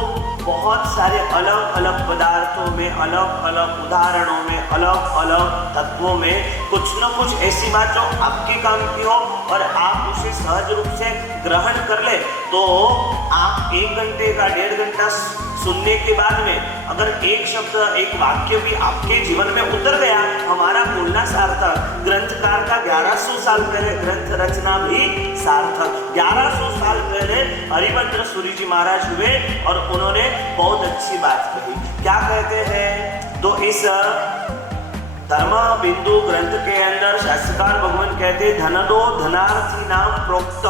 बहुत सारे अलग अलग पदार्थों में, अलग अलग उदाहरणों में, अलग अलग तत्वों में कुछ न कुछ ऐसी बात जो आपके काम की हो और आप उसे सहज रूप से ग्रहण कर ले। तो आप 1 घंटे का 1.5 घंटा सुनने के बाद में अगर एक शब्द, एक वाक्य भी आपके जीवन में उतर गया, हमारा बोलना सार्थक। ग्रंथकार का 1100 साल पहले ग्रंथ रचना भी सार्थक। 1100 साल पहले हरिभद्र सूरी जी महाराज हुए और उन्होंने बहुत अच्छी बात कही। क्या कहते हैं? तो इस धर्म बिंदु ग्रंथ के अंदर शास्त्रकार भगवान कहते हैं, धनदो धनार्थी नाम प्रोक्त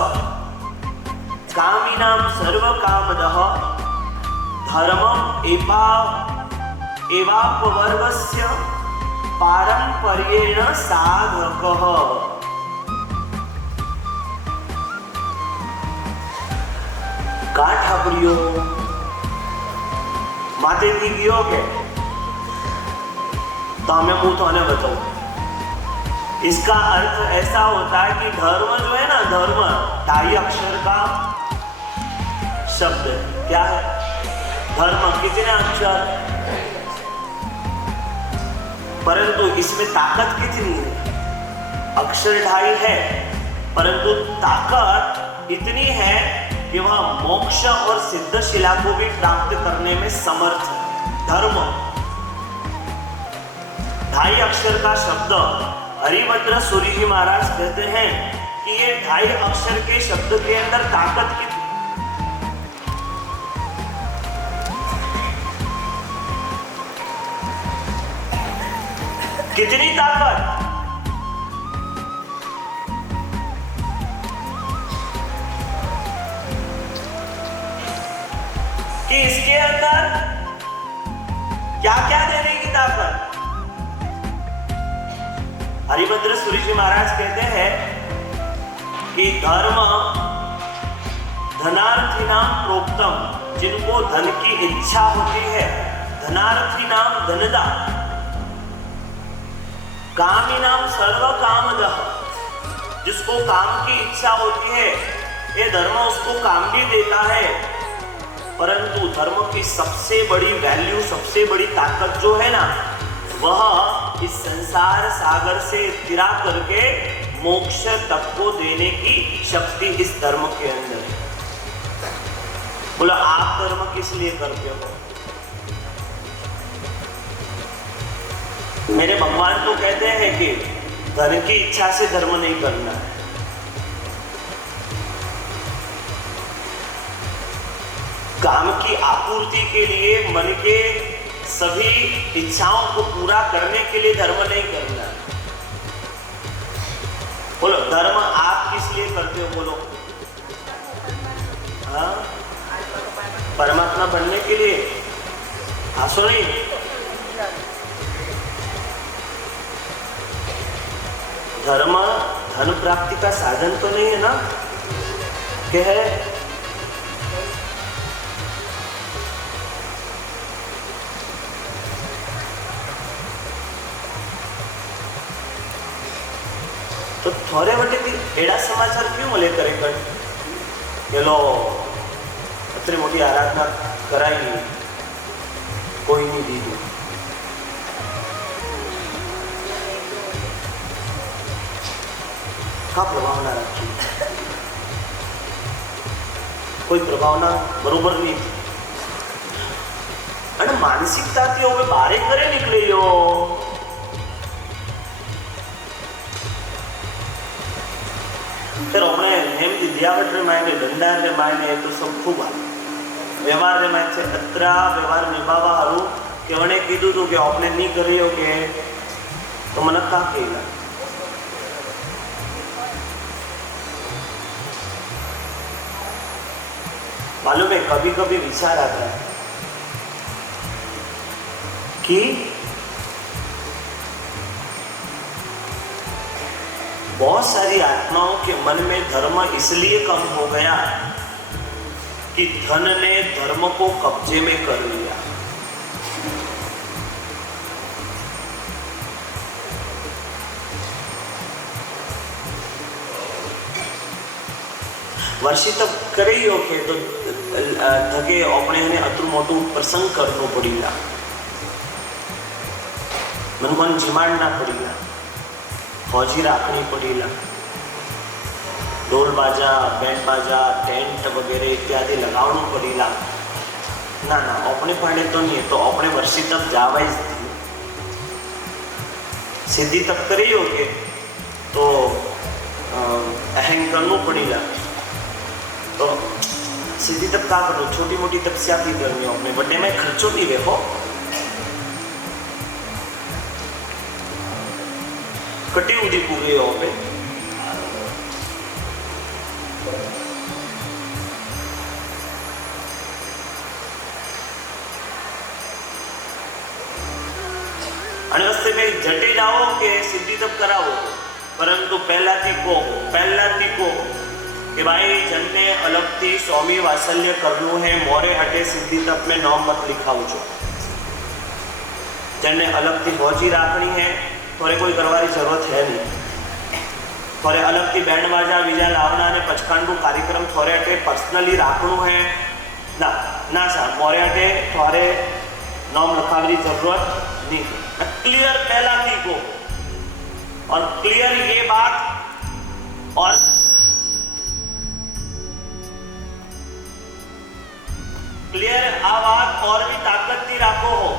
कामी नाम सर्व कामदः धर्मम एवापवर्गस्य पारंपर्येण साधकः। का ठाकुरियो माते थी गयो के तो हमें मुंह तो बताओ। इसका अर्थ ऐसा होता है कि धर्म जो है ना, धर्म ढाई अक्षर का शब्द है। क्या है धर्म? कितने अक्षर? परंतु इसमें ताकत कितनी है? अक्षर ढाई है, परंतु ताकत इतनी है कि वह मोक्ष और सिद्धशिला को भी प्राप्त करने में समर्थ है। धर्म ढाई अक्षर का शब्द। हरिभद्र सूरी जी महाराज कहते हैं कि ये ढाई अक्षर के शब्द के अंदर ताकत कितनी ताकत? कि इसके अंदर क्या क्या देने की ताकत। हरिभद्र सूरी जी महाराज कहते हैं कि धर्म धनार्थी नाम प्रोक्तम, जिनको धन की इच्छा होती है, धनार्थी नाम धनदा, कामी नाम सर्व कामदः, जिसको काम की इच्छा होती है ये धर्म उसको काम भी देता है। परंतु धर्म की सबसे बड़ी वैल्यू, सबसे बड़ी ताकत जो है ना, वह इस संसार सागर से तिरा करके मोक्ष तक को देने की शक्ति इस धर्म के अंदर है। बोला आप धर्म किस लिए करते हो? मेरे भगवान तो कहते हैं कि धन की इच्छा से धर्म नहीं करना है। काम की आपूर्ति के लिए, मन के सभी इच्छाओं को पूरा करने के लिए धर्म नहीं करना। बोलो धर्म आप किस लिए करते हो? बोलो हाँ, परमात्मा बनने के लिए। आसो नहीं, धर्म धन प्राप्ति का साधन तो नहीं है ना, क्या है? तो थोड़े बटे एड़ा समाचार क्यों लेकर चलो इतनी मोटी आराधना कराई कोई नहीं दी। का प्रभाव ना रखी, कोई प्रभाव ना बरोबर नहीं। અને માનસિકતાથી હવે બારે કરે નીકળી લ્યો। फिर हमने नेम दी दियावट रे मायने, दंडार रे मायने तो सब खूब आ व्यवहार रे मायने से अत्रा व्यवहार निभावा हारू के वणे कीधुं तो के आपने नहीं करियो के तो मन का कहेला। मालूम है कभी कभी विचार आता है कि बहुत सारी आत्माओं के मन में धर्म इसलिए कम हो गया कि धन ने धर्म को कब्जे में कर लिया। वर्षी तब करे के तो धगे अपने ने अतु मोटू प्रसंग करनो पड़ेगा, मन को जिमाड़ना पड़ेगा, फौजी राखनी पड़ेगा, ढोल बाजा, बैंड बाजा, टेंट वगैरह इत्यादि लगावना पड़ेगा। ना ना अपने पाने तो नहीं है, तो अपने वर्षी तक जावा ही सीधी तक करी हो के तो अहंग करना पड़ेगा। तो सीधी तक क्या करो, छोटी मोटी तपस्या भी करनी अपने बड़े में खर्चो भी देखो, कटी उदी पूरी हो पे वस्ते में जटे जाओ के सिद्धि तप कराओ, परंतु पहला थी को कि भाई जन्ने अलग थी स्वामी वात्सल्य करनु है, मोरे हटे सिद्धि तप में नाम मत लिखाओ जो। जन्ने अलग थी फौजी राखनी है, थोड़े कोई करवानी जरूरत है नहीं। थोड़े अलग थी बैंड बाजा बीजा लावना ने पचकांडू कार्यक्रम थोड़े हटे पर्सनली राखनु है ना, ना साहब मोरे हटे थोड़े नाम लिखावनी जरूरत नहीं। क्लियर पहला थी को, और क्लियर ये बात, और क्लियर आ बात और भी ताकत थी राखो हो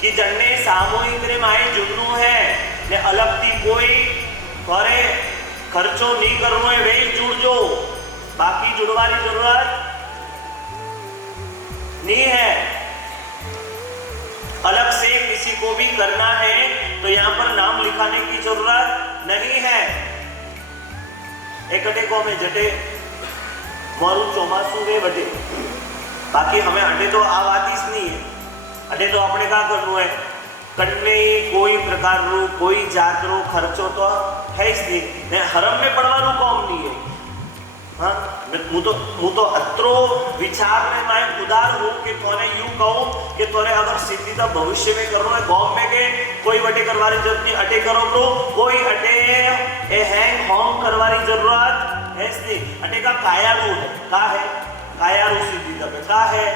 कि जन्ने सामूहिक रे माए जुड़नु है ने अलग थी कोई थोड़े खर्चो नहीं करनो है, वे जुड़ जो, बाकी जुड़वानी जरूरत नहीं है। अलग से किसी को भी करना है तो यहाँ पर नाम लिखाने की जरूरत नहीं है। एक को में जटे मारू चौमासू वे बटे बाकी हमें अटे तो आ बात ही नहीं है। अटे तो अपने क्या करना है, कन्ने कोई प्रकार रू कोई जात रो खर्चो तो है ही नहीं, हरम में पड़वा कौन नहीं है। हाँ, હું તો અત્રો વિચારને में उदार हूँ कि तोने यूं कहूँ कि तोने अगर सिद्धि तो भविष्य में करना है गाँव में के कोई वटे करवानी जरूरत नहीं, अटे करो ब्रो, कोई अटे ए हैंग होम करवानी जरूरत है नहीं। अटे का कायारू है, का है कायारू सिद्धि तब का है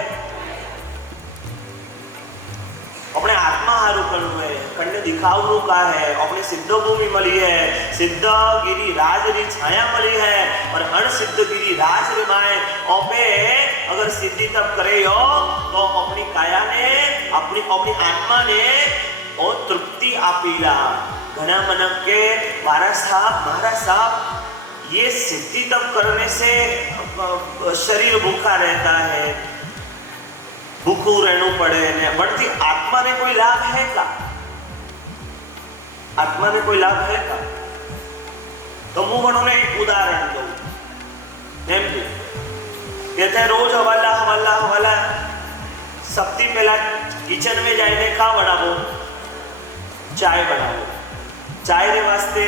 अपने आत्मा हारू करनु है, कन्ने दिखावनु का है, अपने सिद्ध भूमि मिली है, सिद्ध गिरी राज री छाया मिली है और अणसिद्ध गिरी राज रे माए ओपे अगर सिद्धि तब करे हो तो अपनी काया ने अपनी आत्मा ने और तृप्ति आपीला। घना मनक के महाराज साहब ये सिद्धि तब करने से शरीर भूखा रहता है, भूखू रहना पड़े ने बढ़ती आत्मा ने कोई लाभ है का? आत्मा ने कोई लाभ है का? तो मुंह बनोने एक उदाहरण दो, कहते हैं रोज हवाला सबसे पहला किचन में जाए खा बनावो, चाय बनावो, चाय रे वास्ते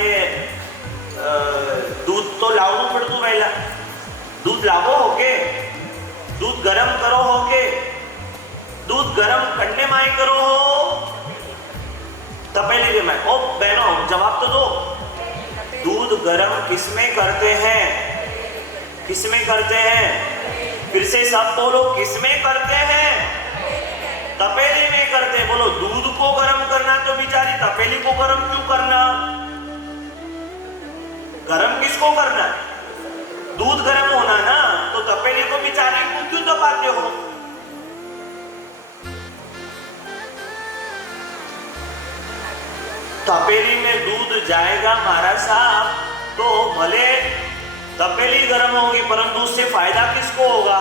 दूध तो लावू पड़तू पहला, दूध लावो होके, दूध गरम करो होके, दूध गरम करने माई करो हो तपेली रे माई। ओ बहनों जवाब तो दो, दूध गरम किसमें करते हैं, किसमें करते हैं, फिर से सब बोलो किसमें करते हैं, तपेली में करते हैं। बोलो दूध को गरम करना तो बेचारी तपेली को गरम क्यों करना, गरम किसको करना, दूध गरम होना ना, तो तपेली को बेचारी को क्यों दबाते हो? तपेली में दूध जाएगा महाराज साहब तो भले तपेली गर्म होगी परंतु उससे फायदा किसको होगा,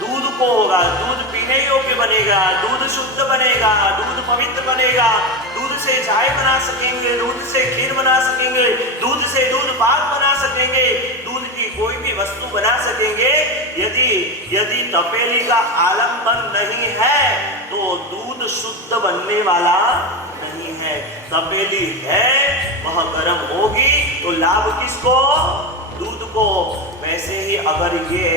दूध को होगा। दूध पीने योग्य बनेगा, दूध शुद्ध बनेगा, दूध पवित्र बनेगा, दूध से चाय बना सकेंगे, दूध से खीर बना सकेंगे, दूध से दूध पाक बना सकेंगे, दूध की कोई भी वस्तु बना सकेंगे। यदि तपेली का आलंबन नहीं है तो दूध शुद्ध बनने वाला नहीं है। तपेली है वह गर्म होगी तो लाभ किसको, दूध को। वैसे ही अगर ये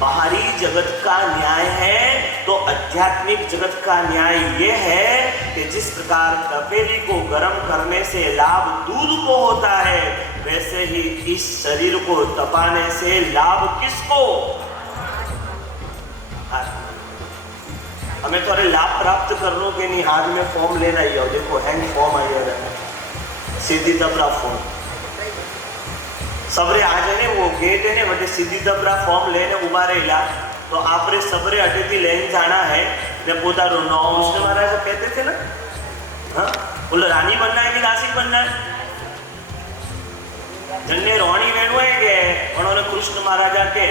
बाहरी जगत का न्याय है तो आध्यात्मिक जगत का न्याय ये है कि जिस प्रकार तपेली को गर्म करने से लाभ दूध को होता है, वैसे ही इस शरीर को तपाने से लाभ किसको, हमें थोड़े लाभ प्राप्त करने के लिए हाथ में फॉर्म लेना ही हो। देखो हैंड फॉर्म आई है, सीधी दबरा फॉर्म सबरे आज ने वो गेट है ने बटे सीधी दबरा फॉर्म लेने उभा रहेला तो आपरे सबरे अटेથી લઈને जाना है ने પોતાનો નામ कृष्ण महाराज कहते थे ना, हाँ बोलो रानी बनना है कि दासी बनना है, जन्ने रोणी वेणु है के उन्होंने कृष्ण महाराजा के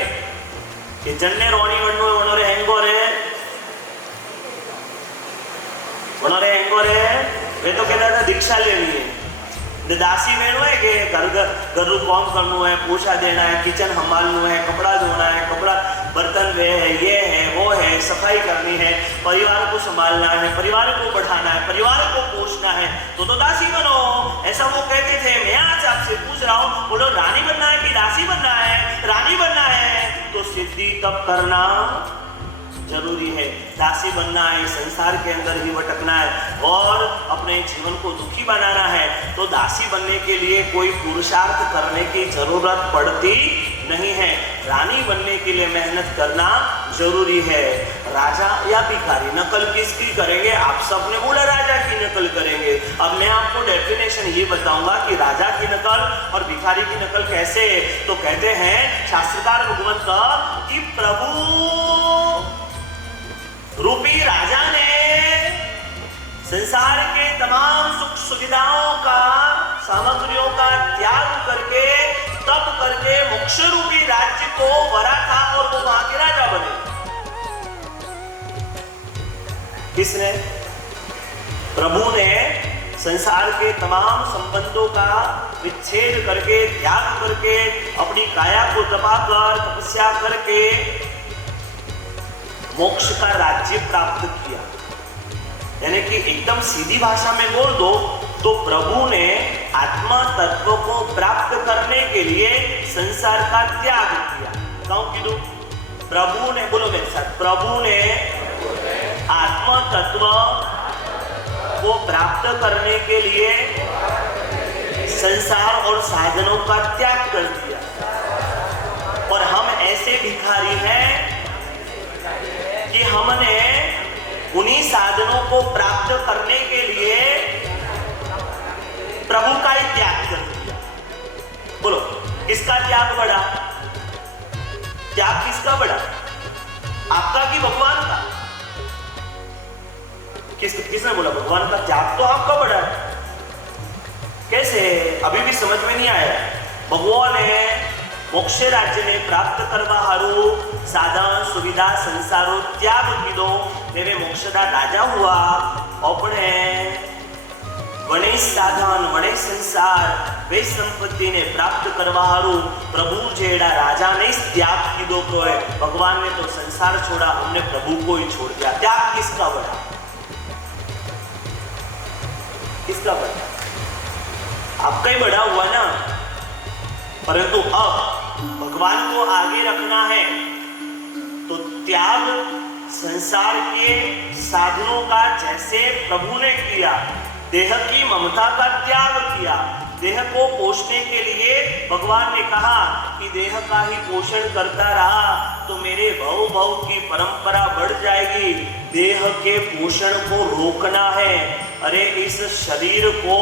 कि जन्ने रोणी वेणु उन्होंने हैंगो रे वे तो कहता था दीक्षा लेनी है। दासी वेणु है कि घर काम करना है, पोछा देना है, किचन संभालना है, कपड़ा धोना है, कपड़ा बर्तन वे है, ये है वो है, सफाई करनी है, परिवार को संभालना है, परिवार को बढ़ाना है, परिवार को पोषना है, तो दासी बनो, ऐसा वो कहते थे। मैं आज आपसे पूछ रहा हूँ, बोलो रानी बनना है कि दासी बनना है? रानी बनना है तो सिद्धि तब करना जरूरी है, दासी बनना है संसार के अंदर ही भटकना है और अपने जीवन को दुखी बनाना है तो दासी बनने के लिए कोई पुरुषार्थ करने की जरूरत पड़ती नहीं है। रानी बनने के लिए मेहनत करना जरूरी है। राजा या भिखारी, नकल किसकी करेंगे? आप सबने बोला राजा की नकल करेंगे। अब मैं आपको डेफिनेशन ये बताऊंगा कि राजा की नकल और भिखारी की नकल कैसे। तो कहते हैं शास्त्रकार भगवंत कि प्रभु रूपी राजा ने संसार के तमाम सुख सुविधाओं का, सामग्रियों का त्याग करके, तप करके मोक्ष रूपी राज्य को वरा था और वो वहां के राजा बने। किसने? प्रभु ने संसार के तमाम संबंधों का विच्छेद करके, त्याग करके, अपनी काया को तपाकर, तपस्या करके मोक्ष का राज्य प्राप्त किया। यानी कि एकदम सीधी भाषा में बोल दो तो प्रभु ने आत्मा तत्व को प्राप्त करने के लिए संसार का त्याग किया। क्यों कीधु? प्रभु ने, बोलो मेरे साथ, प्रभु ने आत्मा तत्व को प्राप्त करने के लिए संसार और साधनों का त्याग कर दिया। और हम ऐसे भिखारी हैं कि हमने उन्हीं साधनों को प्राप्त करने के लिए प्रभु का ही त्याग कर दिया। बोलो, किसका त्याग बढ़ा? त्याग किसका बढ़ा? आपका कि भगवान का? किसने बोला? भगवान का त्याग तो आपका बढ़ा है। कैसे? अभी भी समझ में नहीं आया। भगवान ने मोक्ष राज्य में प्राप्त करवा हारू साधन सुविधा संसारो त्याग कीधो तेरे मोक्षदा राजा हुआ। अपने वणे साधन वणे संसार वे संपत्ति ने प्राप्त करवा हारू प्रभु जेड़ा राजा ने त्याग कीधो तो है। भगवान ने तो संसार छोड़ा, हमने प्रभु को ही छोड़ दिया। त्याग किसका बढ़ा? किसका बढ़ा? आपका ही बढ़ा हुआ ना। परंतु अब भगवान को आगे रखना है तो त्याग संसार के साधनों का जैसे प्रभु ने किया, देह की ममता का त्याग किया। देह को पोषने के लिए भगवान ने कहा कि देह का ही पोषण करता रहा तो मेरे भव भव की परंपरा बढ़ जाएगी। देह के पोषण को रोकना है। अरे इस शरीर को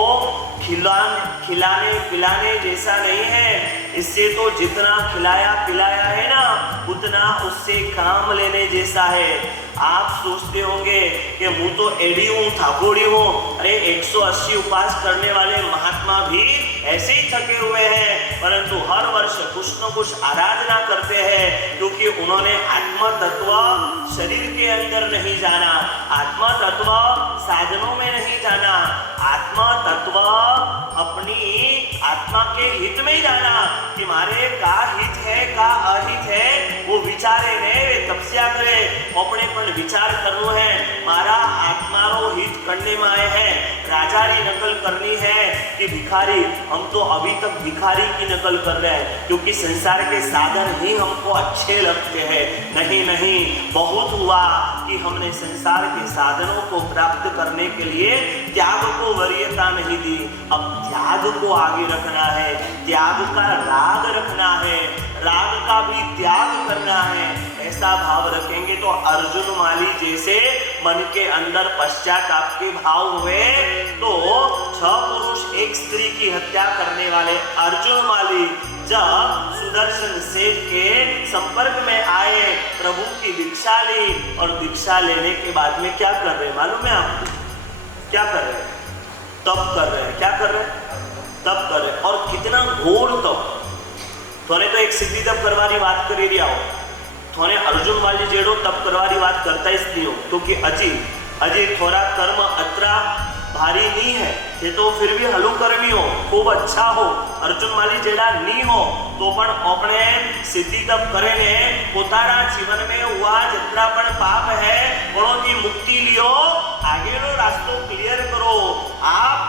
खिलाने पिलाने जैसा नहीं है। इससे तो जितना खिलाया पिलाया है ना उतना उससे काम लेने जैसा है। आप सोचते होंगे कि मैं तो एडी हूँ, थाकोड़ी हूँ। अरे 180 उपवास करने वाले महात्मा भी ऐसे ही थके हुए हैं, परंतु हर वर्ष कुछ न कुछ आराधना करते हैं क्योंकि उन्होंने आत्मा तत्व शरीर के अंदर नहीं जाना, आत्मा तत्व साधनों में नहीं जाना, आत्मा तत्व अपनी आत्मा के हित में ही जाना कि मारे का हित है का अहित है वो विचारे ने तपस्या करे। अपने पर विचार करनो है, मारा आत्मारो हित करने में आए हैं। राजा की नकल करनी है कि भिखारी? हम तो अभी तक भिखारी की नकल कर रहे हैं क्योंकि संसार के साधन ही हमको अच्छे लगते हैं। नहीं नहीं, बहुत हुआ कि हमने संसार के साधनों को प्राप्त करने के लिए त्याग को वरीयता नहीं दी। अब त्याग को आगे रखना है, त्याग का राग रखना है, राग का भी त्याग करना है। ऐसा भाव रखेंगे तो अर्जुन माली जैसे मन के अंदर पश्चाताप के भाव हुए तो 6 पुरुष 1 स्त्री की हत्या करने वाले अर्जुन माली जब सुदर्शन सेठ के संपर्क में आए, प्रभु की दीक्षा ली और दीक्षा लेने के बाद में क्या कर रहे हैं मालूम है आपको? क्या कर रहे हैं? तप कर रहे हैं। क्या कर रहे हैं? तप कर रहे हैं। और कितना घोर तप। थोने तो एक सिद्धि तप करवानी बात करी रहा हो, थोने अर्जुन वाली जेड़ो तप करवानी बात करता ही नहीं हो क्योंकि अजी थोड़ा कर्म अतरा भारी नहीं है ये तो फिर भी हलू करनी हो, खूब अच्छा हो। अर्जुन वाली जेड़ा नहीं हो तो पण अपने सिद्धि तप करे ने पोताना जीवन में हुआ जितना पण पाप है वणों की मुक्ति लियो, आगेनो रास्तो क्लियर करो। आप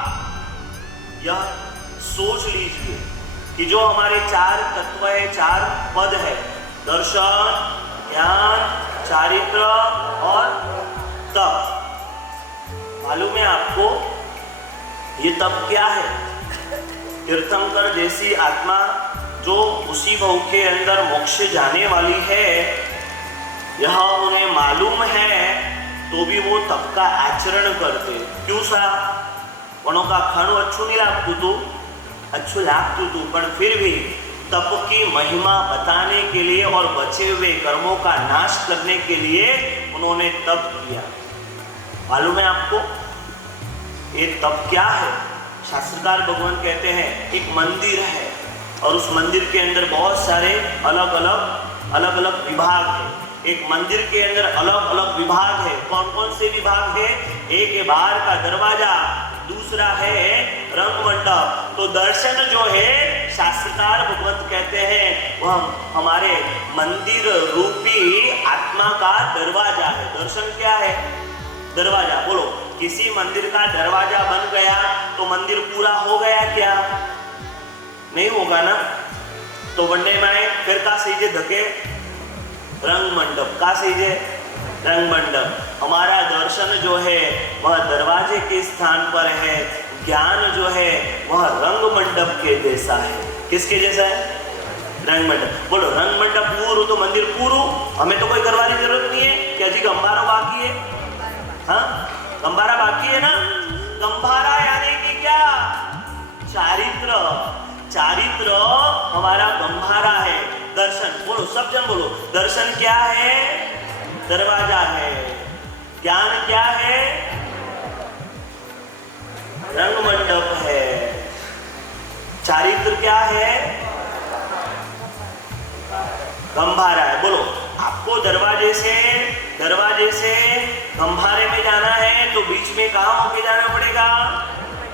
यह सोच लीजिए कि जो हमारे 4 तत्व है, 4 पद है, दर्शन, ज्ञान, चारित्र और तप। मालूम है आपको ये तप क्या है? तीर्थंकर जैसी आत्मा जो उसी भव के अंदर मोक्ष जाने वाली है, यह उन्हें मालूम है तो भी वो तप का आचरण करते। क्यों सा? वनों का खाणु अच्छू नहीं लागतु तू, अच्छू लागतु तू, पर फिर भी तप की महिमा बताने के लिए और बचे हुए कर्मों का नाश करने के लिए उन्होंने तप किया। मालूम है आपको ये तप क्या है? शास्त्रकार भगवान कहते हैं एक मंदिर है और उस मंदिर के अंदर बहुत सारे अलग अलग विभाग है। एक मंदिर के अंदर अलग अलग विभाग है। कौन कौन से विभाग है? एक है बाहर का दरवाजा, दूसरा है रंग मंडप। तो दर्शन जो है शास्त्रकार भगवत कहते हैं वह हमारे मंदिर रूपी आत्मा का दरवाजा है। दर्शन क्या है? दरवाजा। बोलो, किसी मंदिर का दरवाजा बन गया तो मंदिर पूरा हो गया क्या? नहीं होगा ना। तो वन्ने में फिर का सीजे धके रंग मंडप का सीजे रंग मंडप। हमारा दर्शन जो है वह दरवाजे के स्थान पर है, ज्ञान जो है वह रंग मंडप के जैसा है। किसके जैसा है? रंग मंडप। बोलो, रंग मंडप पूरू तो मंदिर पूरू। हमें तो कोई करवाने की जरूरत नहीं है। क्या जी गंभारा बाकी है? हाँ, गंभारा बाकी है ना। गंभारा यानी कि क्या? चारित्र। चारित्र हमारा गंभारा है। दर्शन, बोलो सब जन बोलो, दर्शन क्या है? दरवाजा है। ज्ञान क्या है? रंग मंडप है। चारित्र क्या है? गंभारा है। बोलो, आपको दरवाजे से गंभारे में जाना है तो बीच में कहाँ होके जाना पड़ेगा?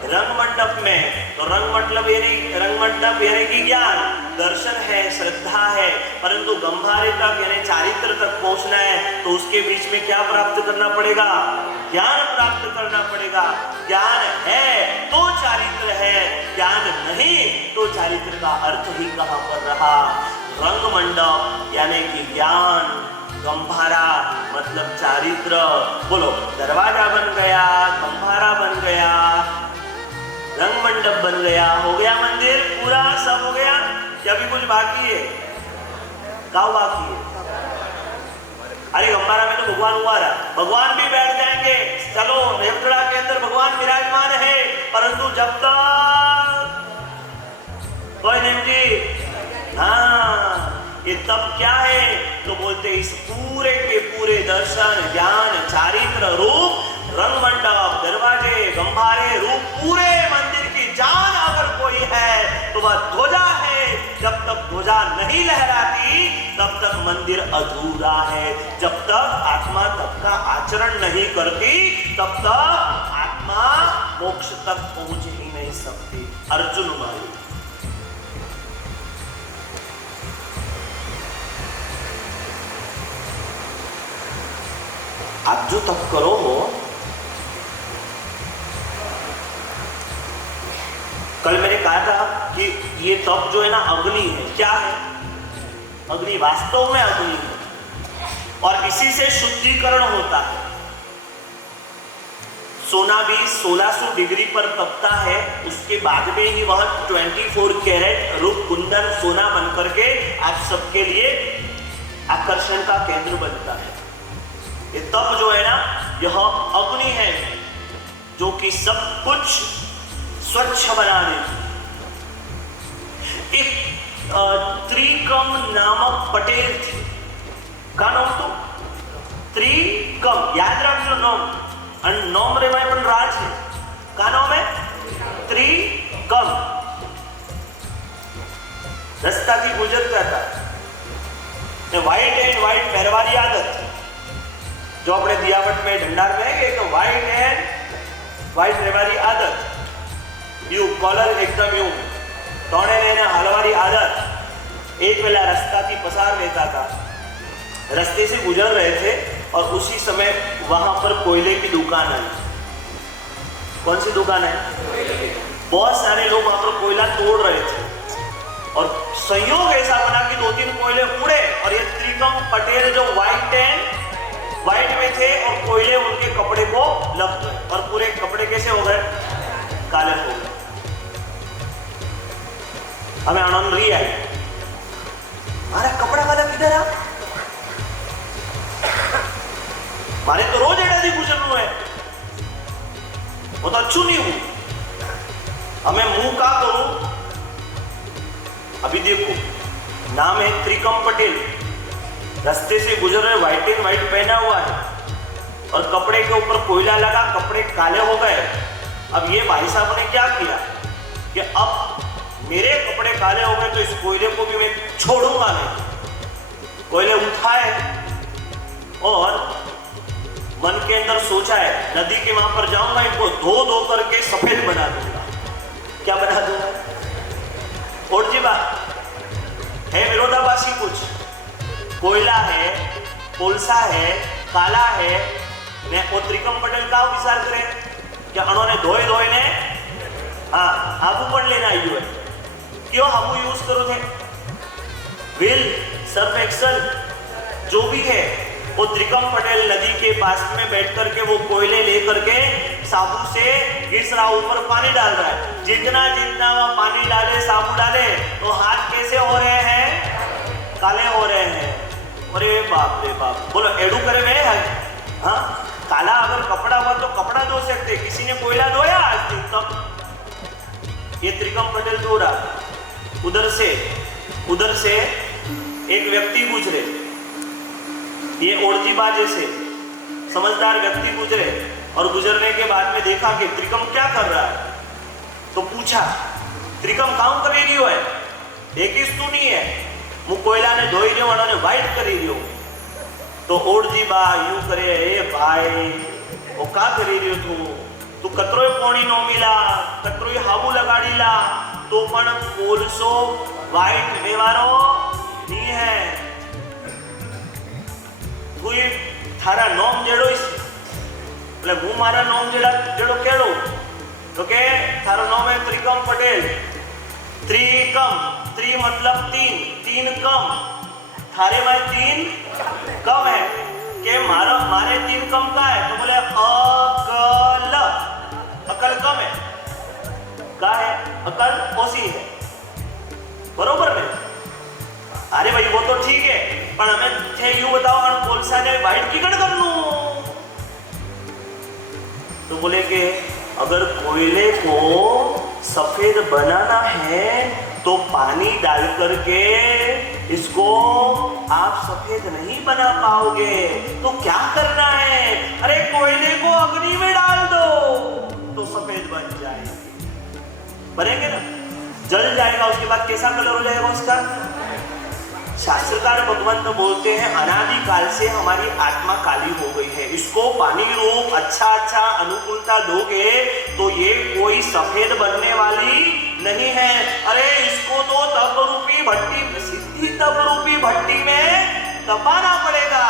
रंग मंडप में। तो रंग मंडप यानी कि ज्ञान, दर्शन है, श्रद्धा है, परंतु गंभारे तक यानी चारित्र तक पहुंचना है तो उसके बीच में क्या प्राप्त करना पड़ेगा? ज्ञान प्राप्त करना पड़ेगा। ज्ञान है तो चारित्र है, ज्ञान नहीं तो चारित्र का अर्थ ही कहां पर रहा? रंग मंडप यानी कि ज्ञान, गंभारा मतलब चारित्र। बोलो, दरवाजा बन गया, गंभारा बन गया, रंग मंडप बन गया, हो गया मंदिर पूरा, सब हो गया। क्या भी कुछ बाकी है? क्या बाकी है? अरे गंभारा में तो भगवान हुआ रहा, भगवान भी बैठ जाएंगे। चलो, नेवतड़ा के अंदर भगवान विराजमान है, परंतु जब तक कोई नहीं जी, हाँ, ये तब क्या है? तो बोलते इस पूरे के पूरे दर्शन, ज्ञान, चारित्र रूप रंग मंडप, दरवाजे, गंभारे रूप पूरे मंदिर की जान अगर कोई है तो वह ध्वजा है। जब तक ध्वजा नहीं लहराती तब तक मंदिर अधूरा है। जब तक आत्मा तब का आचरण नहीं करती तब तक आत्मा मोक्ष तक पहुंच ही नहीं सकती। अर्जुन मारी आप जो तप करो हो, कल मैंने कहा था कि ये तप जो है ना अग्नि है। क्या है? अग्नि, वास्तव में अग्नि है और इसी से शुद्धिकरण होता है। सोना भी 1600 डिग्री पर तपता है, उसके बाद में ही वह 24 कैरेट रूप कुंदन सोना बनकर के आप सबके लिए आकर्षण का केंद्र बनता है। ये तप जो है ना, यह अग्नि है जो कि सब कुछ स्वच्छ बना देती। एक त्रिकम नामक पटेल थे, का नाम तो त्रिकम, याद रखो नाम, नोम रे में पण राज है, का नाम है त्रिकम। रस्ता थी गुजरता था, व्हाइट एंड व्हाइट पहरवारी आदत, जो अपने दियावट में ढंडार कहेंगे तो व्हाइट एंड व्हाइट रहवारी आदत, यू कॉलर एकदम यू तोड़े लेने हलवारी आदत। एक वेला रास्ता की पसार लेता था, रास्ते से गुजर रहे थे और उसी समय वहां पर कोयले की दुकान आई। कौन सी दुकान है? बहुत सारे लोग वहां पर कोयला तोड़ रहे थे और संयोग ऐसा बना कि 2-3 कोयले उड़े और ये त्रिकम पटेल जो व्हाइट में थे और कोयले उनके कपड़े को लग गए और पूरे कपड़े कैसे हो गए? काले हो गए। हमें आनंद रही आई, हमारा कपड़ा वाला किधर आ? मारे तो रोज एडा दी गुजरनु है, वो तो अच्छू नहीं हूं, हमें मुंह का करूं। अभी देखो, नाम है त्रिकम पटेल, रास्ते से गुजर रहे, व्हाइट एंड व्हाइट पहना हुआ है और कपड़े के ऊपर कोयला लगा, कपड़े काले हो गए। अब ये भाई साहब ने क्या किया कि अब मेरे कपड़े काले हो गए तो इस कोयले को भी मैं छोड़ूंगा नहीं। कोयले उठाए और मन के अंदर सोचा है नदी के वहां पर जाऊंगा, इनको धो करके सफेद बना दूंगा। क्या बना दूंगा? और जी बात है विरोधाभास પછી પૂછ કોયલા है कोलसा है काला है ने वो त्रिकम पटेल का विचार करे कि उन्होंने धोई ने हाँ आबू पण लेना आयु है क्यों आबू यूज करो थे व्हील सर्फ एक्सल जो भी है वो त्रिकम पटेल नदी के पास में बैठ करके वो कोयले लेकर के साबू से घिस रहा ऊपर पानी डाल रहा है। जितना जितना वह पानी डाले साबू डाले तो हाथ कैसे हो रहे हैं? काले हो रहे हैं। अरे बाप रे बाप, बोलो एडू करे गए हैं? हाँ, काला अगर कपड़ा हुआ तो कपड़ा धो सकते, किसी ने कोयला धोया आज दिन तक? ये त्रिकम पटेल धो रहा। उधर से एक व्यक्ति गुजरे, ये ओढ़ती बाजे से समझदार व्यक्ति गुजरे और गुजरने के बाद में देखा कि त्रिकम क्या कर रहा है, तो पूछा त्रिकम काम कर रही है? देखीस तू नहीं है, मु कोयला ने धोई रही हूँ, वाइट करी रही हूँ। तो ओढ़ती बा यू करे, ए भाई वो का करी रही तू कतरोय पोणी नो मिला, कतरोय हाबू लगाड़ीला तो पण कोलसो वाइट वेवारो नहीं है। तू ये थारा नोम जेड़ोइस એટલે હું મારા નામ જેડો કેળો તો કે તારો નામ है त्रिकम पटेल। त्रिकम, त्रि मतलब तीन कम, थारे में 3 कम है के मारे 3 कम का है, तो बोले अकल कम है, का है अकल ओसी है, बरोबर में? अरे भाई वो तो ठीक है, पर हमें थे यू बताओ कोलसा ने वाइट की कर लू? तो बोले कि अगर कोयले को सफेद बनाना है तो पानी डाल करके इसको आप सफेद नहीं बना पाओगे, तो क्या करना है? अरे कोयले को अग्नि में डाल दो तो सफेद बन जाएगी, बनेंगे ना, जल जाएगा, उसके बाद कैसा कलर हो जाएगा उसका? शास्त्रकार भगवंत बोलते हैं अनादि काल से हमारी आत्मा काली हो गई है, इसको पानी रूप अच्छा अनुकूलता दोगे तो ये कोई सफेद बनने वाली नहीं है। अरे इसको तो तप रूपी भट्टी, सिद्धि तप रूपी भट्टी में तपाना पड़ेगा,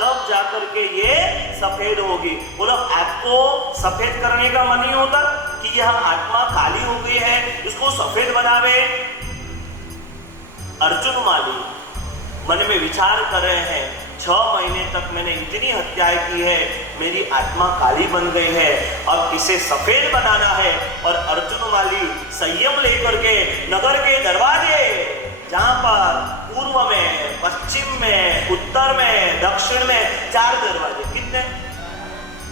तब जाकर के ये सफेद होगी। बोलो आपको सफेद करने का मन नहीं होता कि यह आत्मा काली हो गई है, इसको सफेद बनावे? अर्जुन माली मन में विचार कर रहे हैं, 6 महीने तक मैंने इतनी हत्याएं की है, मेरी आत्मा काली बन गई है, अब इसे सफेद बनाना है। और अर्जुन माली संयम लेकर के नगर के दरवाजे, जहां पर पूर्व में, पश्चिम में, उत्तर में, दक्षिण में 4 दरवाजे, कितने?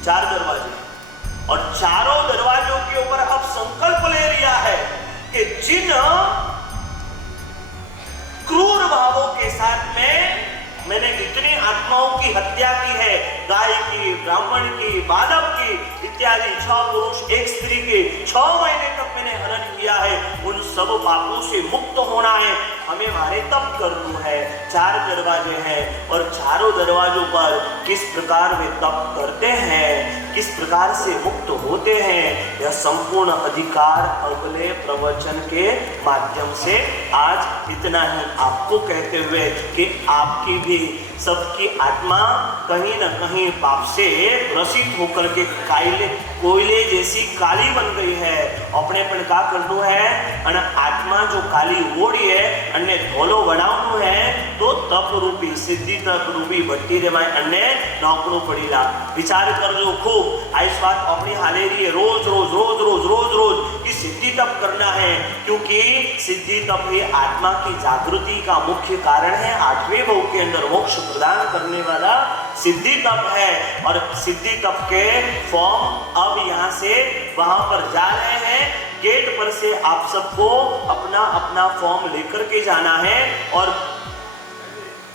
4 दरवाजे, और चारों दरवाजों के ऊपर अब संकल्प ले लिया है कि जिन क्रूर भावों के साथ में मैंने इतनी आत्माओं की हत्या की है, गाय की, ब्राह्मण की, बालक की इत्यादि, 6 पुरुष 1 स्त्री के 6 महीने तक मैंने हनन किया है, उन सब पापों से मुक्त होना है, हमें मारे तप करना है। 4 दरवाजे हैं और चारों दरवाजों पर किस प्रकार वे तप करते हैं, किस प्रकार से मुक्त होते हैं, यह संपूर्ण अधिकार अगले प्रवचन के माध्यम से आज इतना ही आपको कहते हुए कि आपकी भी सबकी आत्मा कहीं न कहीं पाप से ग्रसित होकर के कोयले जैसी काली बन गई है। अपने पण का करनु है અને आत्मा जो काली ओड़ी है अन्य धोलो बनावनु है तो तप रूपी सिद्धि तप रूपी भट्टी रे माय अन्य नौकरू पड़ीला। विचार करजो खूब, आई बात अपनी हालेरी है, रोज रोज कि सिद्धि तप करना है, क्योंकि सिद्धि तप ही आत्मा की जागृति का मुख्य कारण है। 8वें भाव के अंदर मोक्ष प्रदान करने वाला सिद्धि तप है, और सिद्धि तप के फॉर्म अब यहाँ से वहां पर जा रहे हैं। गेट पर से आप सबको अपना अपना फॉर्म लेकर के जाना है, और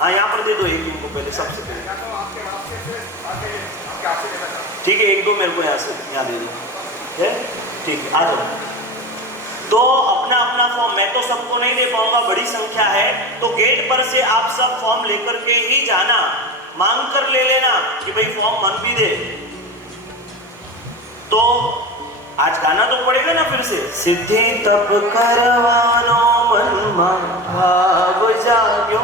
यहाँ पर दे दो एक इनको पहले, सबसे पहले ठीक है, 1-2 मेरे को यहाँ से यहाँ दे दो, ठीक है, आ जाओ। तो अपना अपना फॉर्म, मैं तो सबको नहीं दे पाऊंगा, बड़ी संख्या है, तो गेट पर से आप सब फॉर्म लेकर के ही जाना, मांग कर ले लेना कि भाई फॉर्म मन भी दे। तो आज गाना तो पड़ेगा ना फिर से, सिद्धि तप करवानो मन में भाव जाग्यो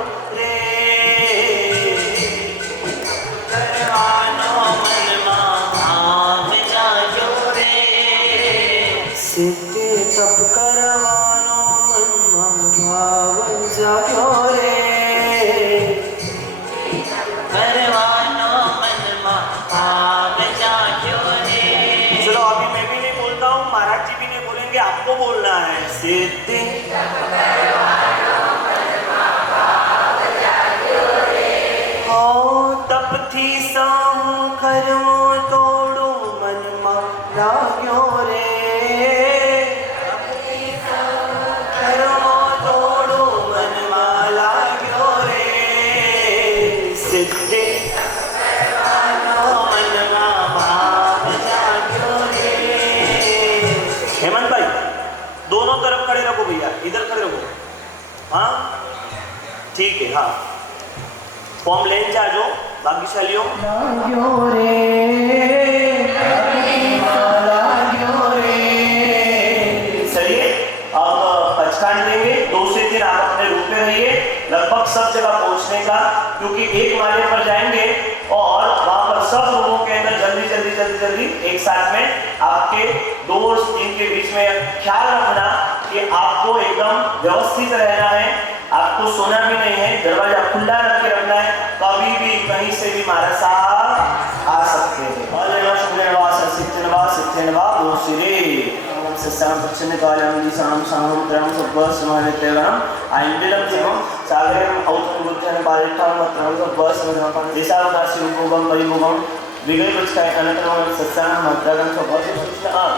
जाग्यो रे परवानो मनमा भाव जाग्यो रे। चलो अभी मैं भी नहीं बोलता हूँ, महाराज जी भी नहीं बोलेंगे, आपको बोलना है। सिद्धि हो तप थी साहू खरमो तोड़ो मनमा लाग्यो रे खरमो तोड़ो मनमा लाग्यो रे सिद्धि मनमा भाव जाग्यो रे। हेमंत भाई दोनों तरफ खड़े रखो भैया, इधर खड़े रखो। हाँ ठीक है। हाँ फॉर्म लेन जा जो भाग्यशालियों चलिए अब पचकान लेंगे। 2 से 3 आप अपने रूप में रहिए, लगभग सब जगह पहुंचने का, क्योंकि एक माले पर जाएंगे और वहां पर सब रूमों के अंदर जल्दी जल्दी जल्दी जल्दी एक साथ में आपके 2 और 3 के बीच में ख्याल रखना कि आपको एकदम व्यवस्थित रहना है, आपको सोना भी नहीं है, दरवाजा खुला रख के रखना है, कभी भी कहीं से भी महाराज साहब आ सकते हैं।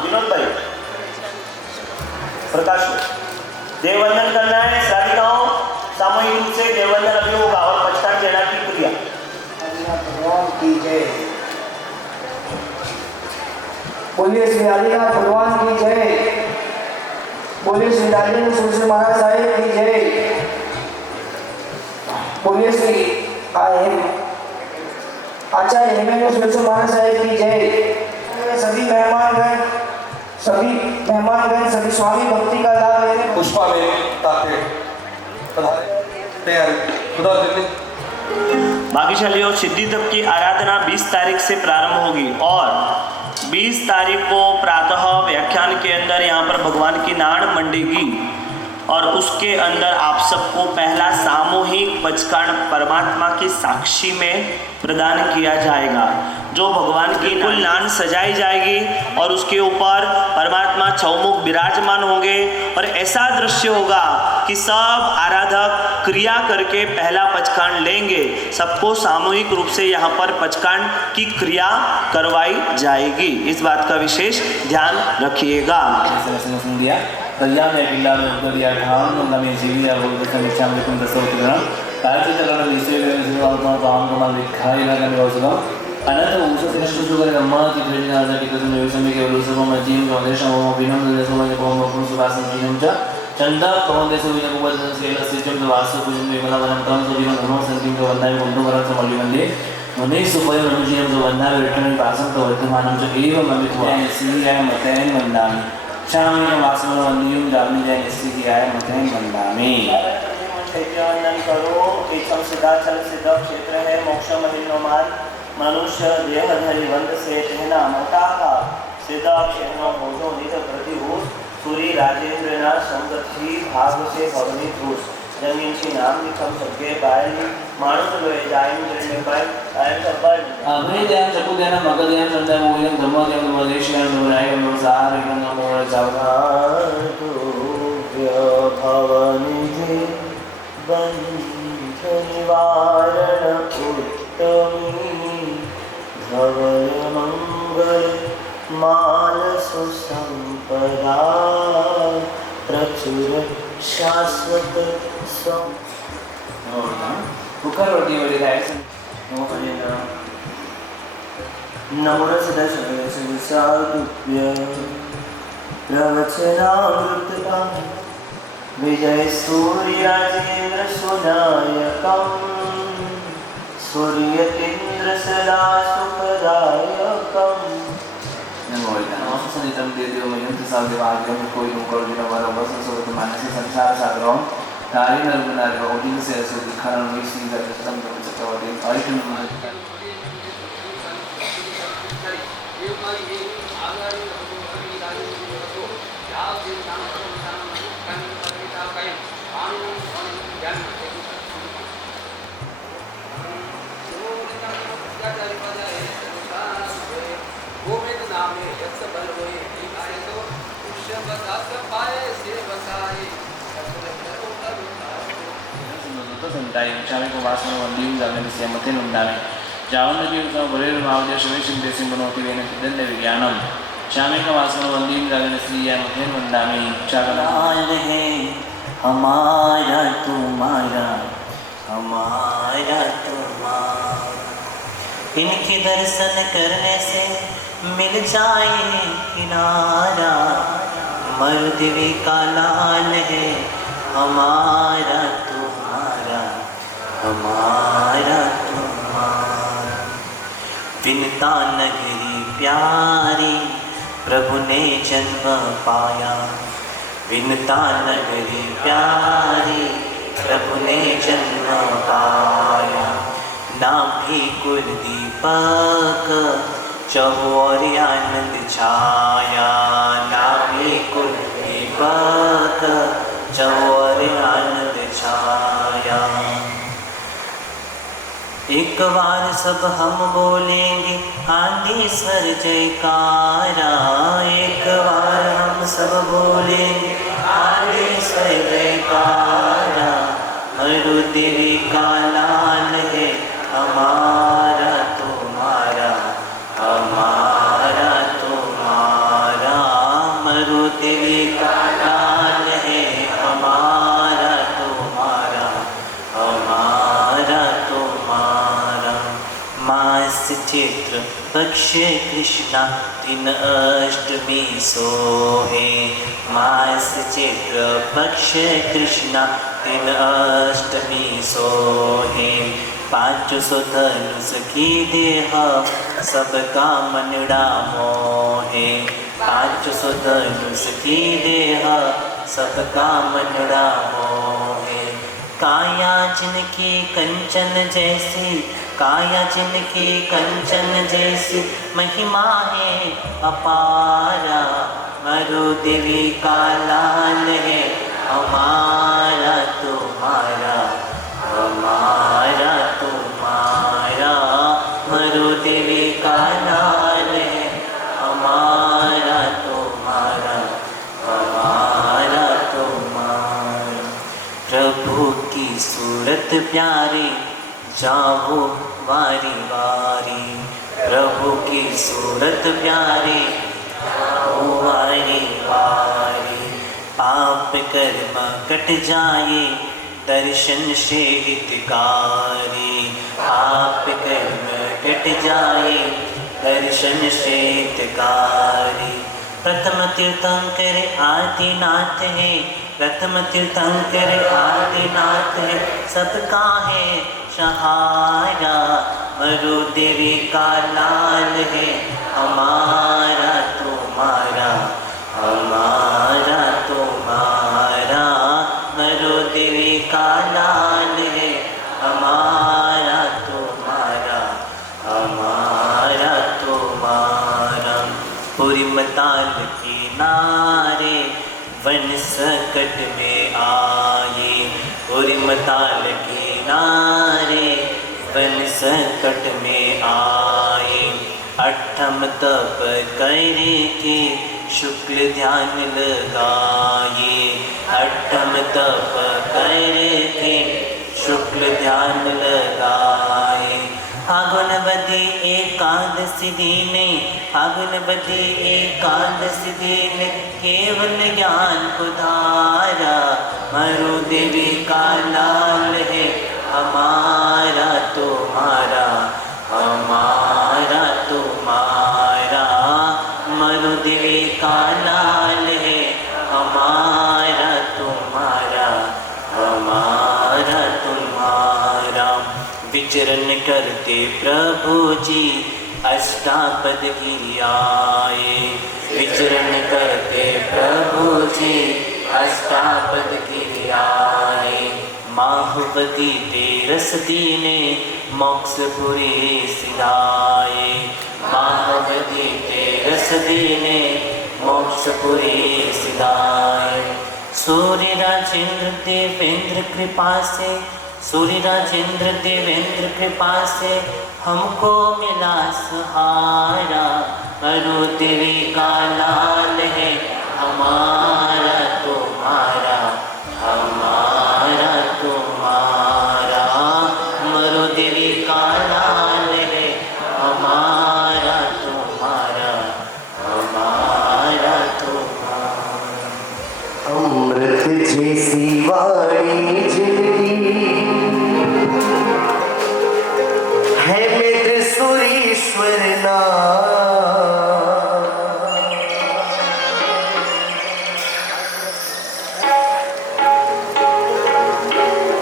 विनोद भाई प्रकाश देववंदन करना है, श्राविकाओं सामूहिक रूप से देववंदन अभी होगा और पचकान देना की क्रिया। भगवान की जय। बोलिए श्री आदिनाथ भगवान की जय। बोलिए श्री राजेंद्र सुरसु महाराज साहेब की जय। बोलिए श्री आचार्य हेमेंद्र सुरसु महाराज साहेब की जय। सभी मेहमानगण सभी स्वामी भक्ति का लाभ ले। पुष्पा मेरे ताते तैयार खुदा देने। भाग्यशालियों सिद्धि तप की आराधना 20 तारीख से प्रारंभ होगी और 20 तारीख को प्रातः व्याख्यान के अंदर यहाँ पर भगवान की नाड़ मंडेगी और उसके अंदर आप सबको पहला सामूहिक पचकान परमात्मा की साक्षी में प्रदान किया जाएगा, जो भगवान की कुल नान सजाई जाएगी और उसके ऊपर परमात्मा चौमुख विराजमान होंगे और ऐसा दृश्य होगा कि सब आराधक क्रिया करके पहला पचकान लेंगे। सबको सामूहिक रूप से यहाँ पर पचकान की क्रिया करवाई जाएगी, इस बात का विशेष ध्यान रखिएगा। अनंत ऊषा से शुगर अम्मा की प्रेरणा आजा की कसम ने समय के उलूसों में जीव जो देश में विनोद देशों में कौन कौन सुवासन जीवन जा चंदा कौन देशों में को बदन से ला सिस्टम जो वास्तु कुछ में बना बना काम तो जीवन दोनों संतिम जो वंदना में बंधु करा तो मल्ली मंदे मने सुपर अनुजीव जो वंदना रिटर्न पासन तो वर्तमान जो एवं अमित हुआ सी है मतैन वंदामी शाम में वासन वंदियों जामी जाए इसी की आए मतैन वंदामी वंदन करो। एकम सिद्धाचल सिद्ध क्षेत्र है मोक्ष महिनो मार्ग मनुष्य देहधरि वंद से कहना मोटा का सिद्धा क्षेत्र मोजो निज प्रतिभूत सूरी राजेंद्र ना संगति भाग से भवनी धूस जमीन की नाम निकम सके बायली मानुष लोए जाइन जन्मे बाय आयन सबर अभय ध्यान चकु ध्यान मग ध्यान चंदा मोहिन धम्म ध्यान मदेश ध्यान दोराय हम सार एकदम मोर जावा भवनी बंध निवारण उत्तमी धवल मंगल माल सुसंपदा प्रचुर शाश्वत सम। कुकर रोटी वाली लाइट नमोरस दशसादुभ्य प्रवचनामृतका विजय सूर्य राजेंद्र सुनायकम सूर्यतीन्द्र सदा सुखदायकम। नमो सनितम देव मयंत सादेवाग्यम कोई नुकर जिन वरवस सोत मानस संसार सागरम नारी नरनारी ओदिन से ऐसे दिखाना विश्व का सिस्टम को चक्रवर्ती आइटम ज्ञान संताई चामिको वासनो वंदिम जागने से मते नंदामे जावन की उस बरे भावदेश विशिम देसिम बनोति वेने सिद्धंदे विज्ञानम चामिको वासनो वंदिम जागने से मते नंदामे चागलाल है हमारा तुम्हारा हमारा तुम्हारा इनके दर्शन करने से मिल जाए किनारा मर्दवी का लाल है हमारा तुम्हारा हमारा तुम्हारा विनता नगरी प्यारी प्रभु ने जन्म पाया विनता नगरी प्यारी प्रभु ने जन्म पाया नाम भी कुल दीपक चौर आनंद छाया नाम भी कुल दीपक चौर आनंद छाया एक बार सब हम बोलेंगे आंधी सर जयकारा एक बार हम सब बोलेंगे आंधी सर जयकारा मरुदेवी का लाल है हमारा तुम्हारा हमारा तुम्हारा मरुदेवी का लाल है हमारा तुम्हारा हमारा तुम्हारा मास चित्र पक्ष कृष्णा दिन अष्टमी सोहे मास चित्र पक्ष कृष्णा दिन अष्टमी सोहे 500 धनुष की देह सबका मनड़ा मोहे 500 धनुष की देह सबका मनड़ा मोहे काया जिनकी कंचन जैसी काया जिनकी कंचन जैसी महिमा है अपारा मरुदेवी का लाल है हमारा तुम्हारा हमारा तुम्हारा मरुदेवी का लाल है हमारा तुम्हारा हमारा तुम्हारा प्रभु की सूरत प्यारी जाओ वारी वारी प्रभु की सूरत प्यारी जाओ वारी वारी पाप कर्म कट जाए दर्शन से हितकारी पाप कर्म कट जाए दर्शन से हितकारी प्रथम तीर्थंकर आदिनाथ है प्रथम तीर्थंकर आदिनाथ है सबका है सहारा मरुदेवी का लाल है हमारा तुम्हारा हमारा तुम्हारा मरुदेवी का लाल है हमारा तुम्हारा हमारा तुम्हारा पूरी मताल किनारे वन सकट में आए पूरी मताल किनारे वन संकट में आए अठम तप करे के शुक्ल ध्यान लगाए अठम तप करे के शुक्ल ध्यान लगाए फागुन बदी एकादशी दीने फागुन बदी एकादशी दीने केवल ज्ञान उधारा मरुदेवी का लाल है हमारा तुम्हारा हमारा तुम्हारा मरुदेवी का लाल है हमारा तुम्हारा हमारा तुम्हारा विचरण करते प्रभु जी अष्टापद गिरि आए विचरण करते प्रभु जी अष्टापद गिरि आए माहवती तेरस दीने मोक्षपुरी सिधाए माहवती तेरस दीने मोक्षपुरी सिधाए सूर्य राजेंद्र देवेंद्र कृपा से सूर्य राजेंद्र देवेंद्र कृपा से हमको मिला सहारा मरुदेवी का लाल है हमारा तुम्हारा हमारा तुम्हारा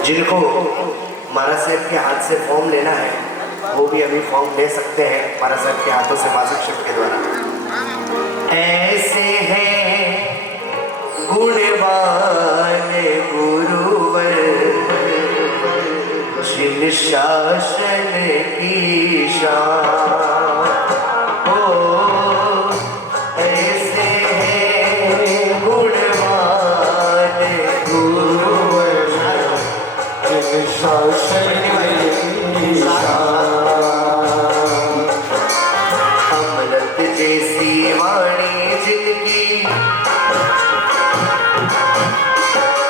जिनको महाराज साहब के हाथ से फॉर्म लेना है वो भी अभी फॉर्म ले सकते हैं महाराज साहब के हाथों से मासिक शब्द के द्वारा। ऐसे हैं गुणवान गुरुवर जिन शासन की शान हो, ऐसे हैं गुणवान गुरुवर जिन शासन की शान। अमृत जैसी वाणी जिनकी,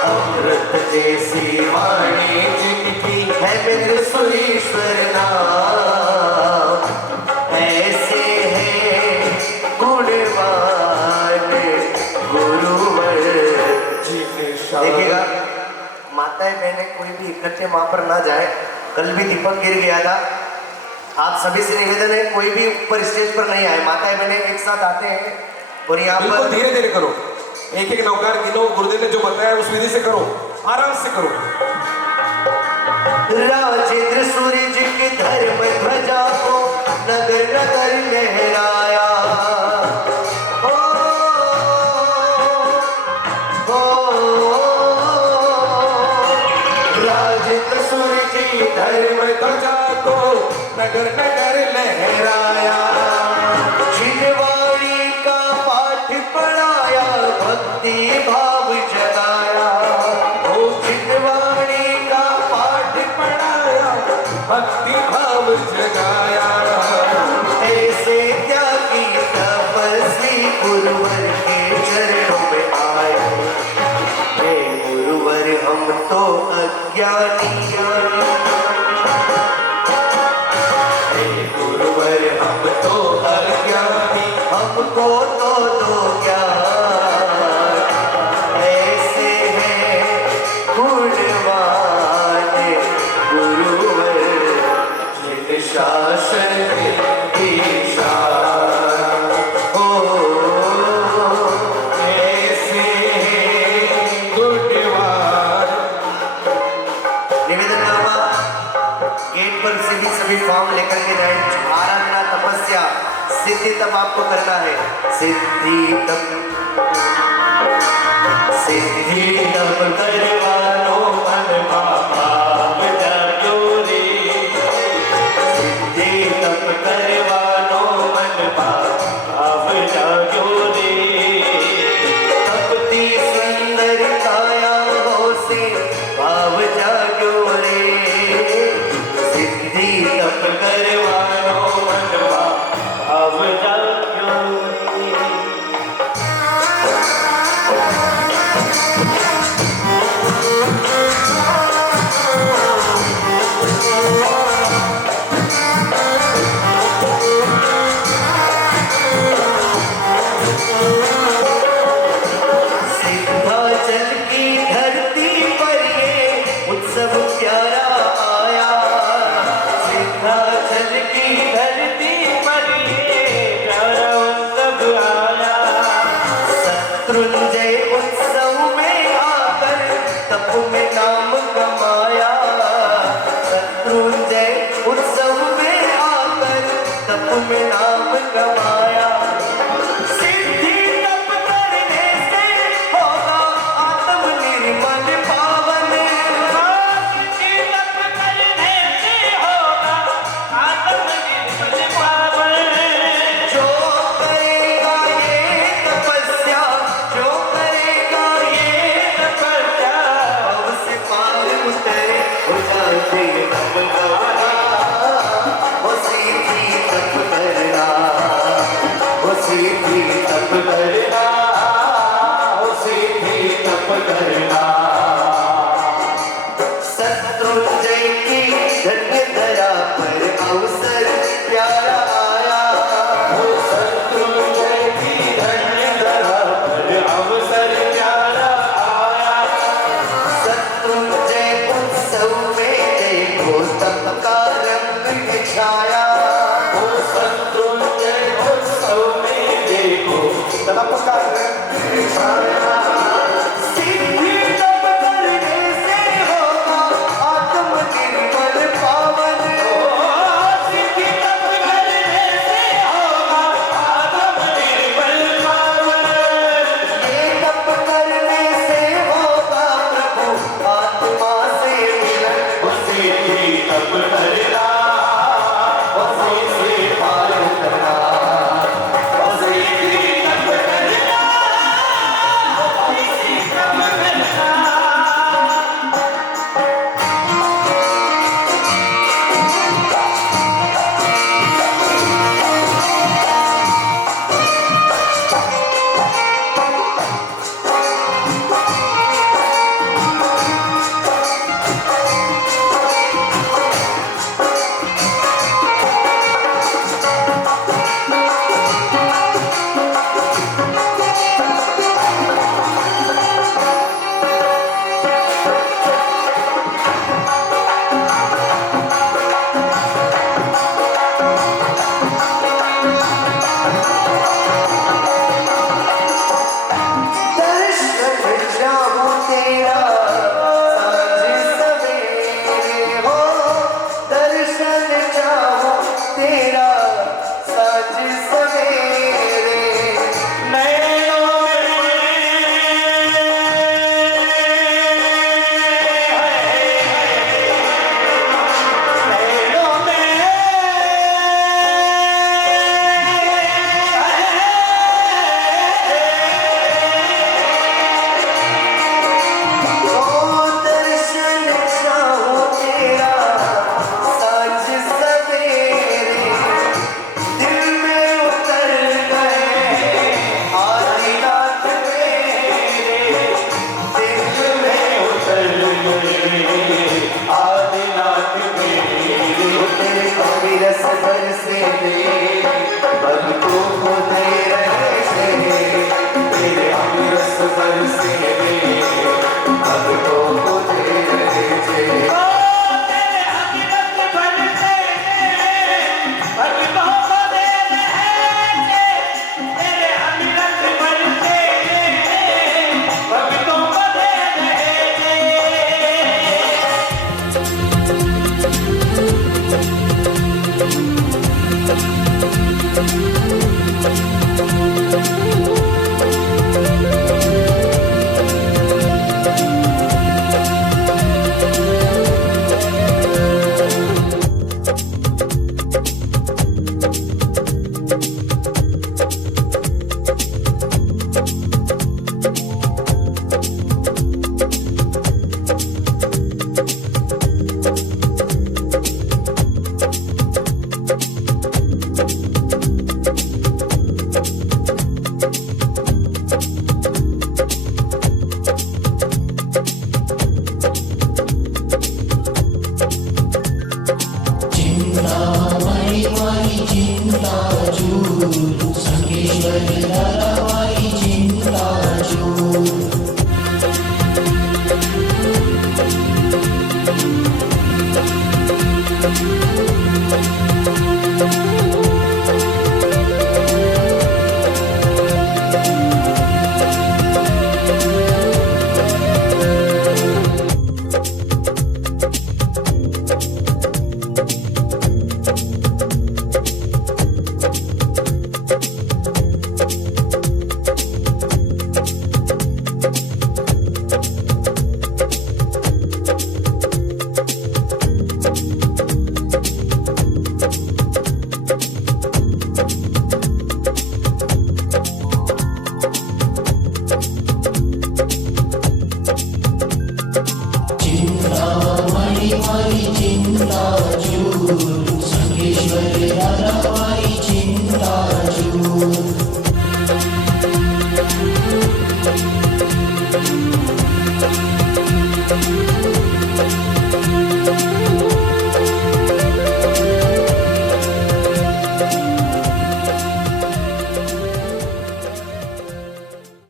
अमृत जैसी वाणी जिनकी है मित्र सुरेश्वर नाम। ऐसे हैं गुणवान गुरुवर। देखिएगा माताएं बहनें कोई भी इकट्ठे वहां पर ना जाए। कल भी दीपक गिर गया था। आप सभी से निवेदन है कोई भी ऊपर स्टेज पर नहीं आए। माताएं बहनें एक साथ आते हैं और यहाँ पर धीरे धीरे करो, एक एक नौकार गिनो। गुरुदेव ने जो बताया उस विधि से करो, आराम से करो। राजेंद्र सूर्य के धर्म ध्वजा को नगर नगर लहराया। राजेंद्र सूर्य की धर्म ध्वजा को नगर नगर लहराया। जिनवाणी का पाठ पढ़ाया, भक्ति भाव जगाया। ओ जिनवाणी का पाठ पढ़ाया, भक्ति भाव जगाया। ऐसे त्यागी तपस्वी गुरुवर के चरणों में आए। हे गुरुवर हम तो अज्ञानी, हे गुरुवर हम तो अज्ञानी, हमको तो दो ज्ञान। ऐसे हैं गुणवान गुरुवर जिन शासन की शान हो। ऐसे गुणवान। निवेदन करूंगा गेट पर से भी सभी फॉर्म लेकर के जाए। आराधना तपस्या सिद्धि तब आपको करना है। सिद्धि तब करवानो मन भाव जागो रे। सिद्धि तब करवानो मन भाव जागो रे। तपती सुंदर काया हो से भाव जागो रे। सिद्धि तप करवानो मन भाव जागो रे। सिद्धाचल की धरती पर ये उत्सव प्यारा आया। सिद्धाचल की धरती पर ये प्यारा उत्सव आया। शत्रुंजय उत्सव में आकर तप में नाम कमाया। शत्रुंजय उत्सव में आकर तप में नाम कमाया। सिद्धि तप करने से होगा आत्मनिर्मल पावन। सिद्धि तप करने से होगा आत्मनिर्मल पावन। जो करेगा ये तपस्या, जो करेगा ये तपस्या, अब से पार उतरे हो जाते तप करना। वो सिद्धि तप करना, वो सिद्धि तप करना, वो सिद्धि तप करना। शत्रुंजय की धन्य धरा पर अवसर प्यारा आया। वो शत्रुंजय की धन्य धरा पर अवसर प्यारा आया। शत्रुंजय उत्सव में जय होता सिद्धि तप करने से होगा आत्म निर्मल पावन। सिद्धि तप करने से होगा आत्म निर्मल पावन। ये तप करने से होगा प्रभु आत्मा से मिलन। सिद्धि तप करना उसे पार करना। सिद्धि तप करना उसे तप करना। दर्शन चाहूं तेरा सांझ सवेरे हो। दर्शन चाहूं तेरा सांझ सवेरे। नैनों दर्शन चाहूं तेरा सांझ सवेरे। दिल में उतर गए आदिनाथ मेरे। दिल में उतर गए आदिनाथ मेरे। तेरे अविरस बरसे भक्तों को दे रहे से। तेरे अविरस बरसे भक्तों को दे रहे से। तेरे अविरस बरसे भक्तों को दे रहे से। तेरे अविरस बरसे भक्तों को दे रहे से। चिंता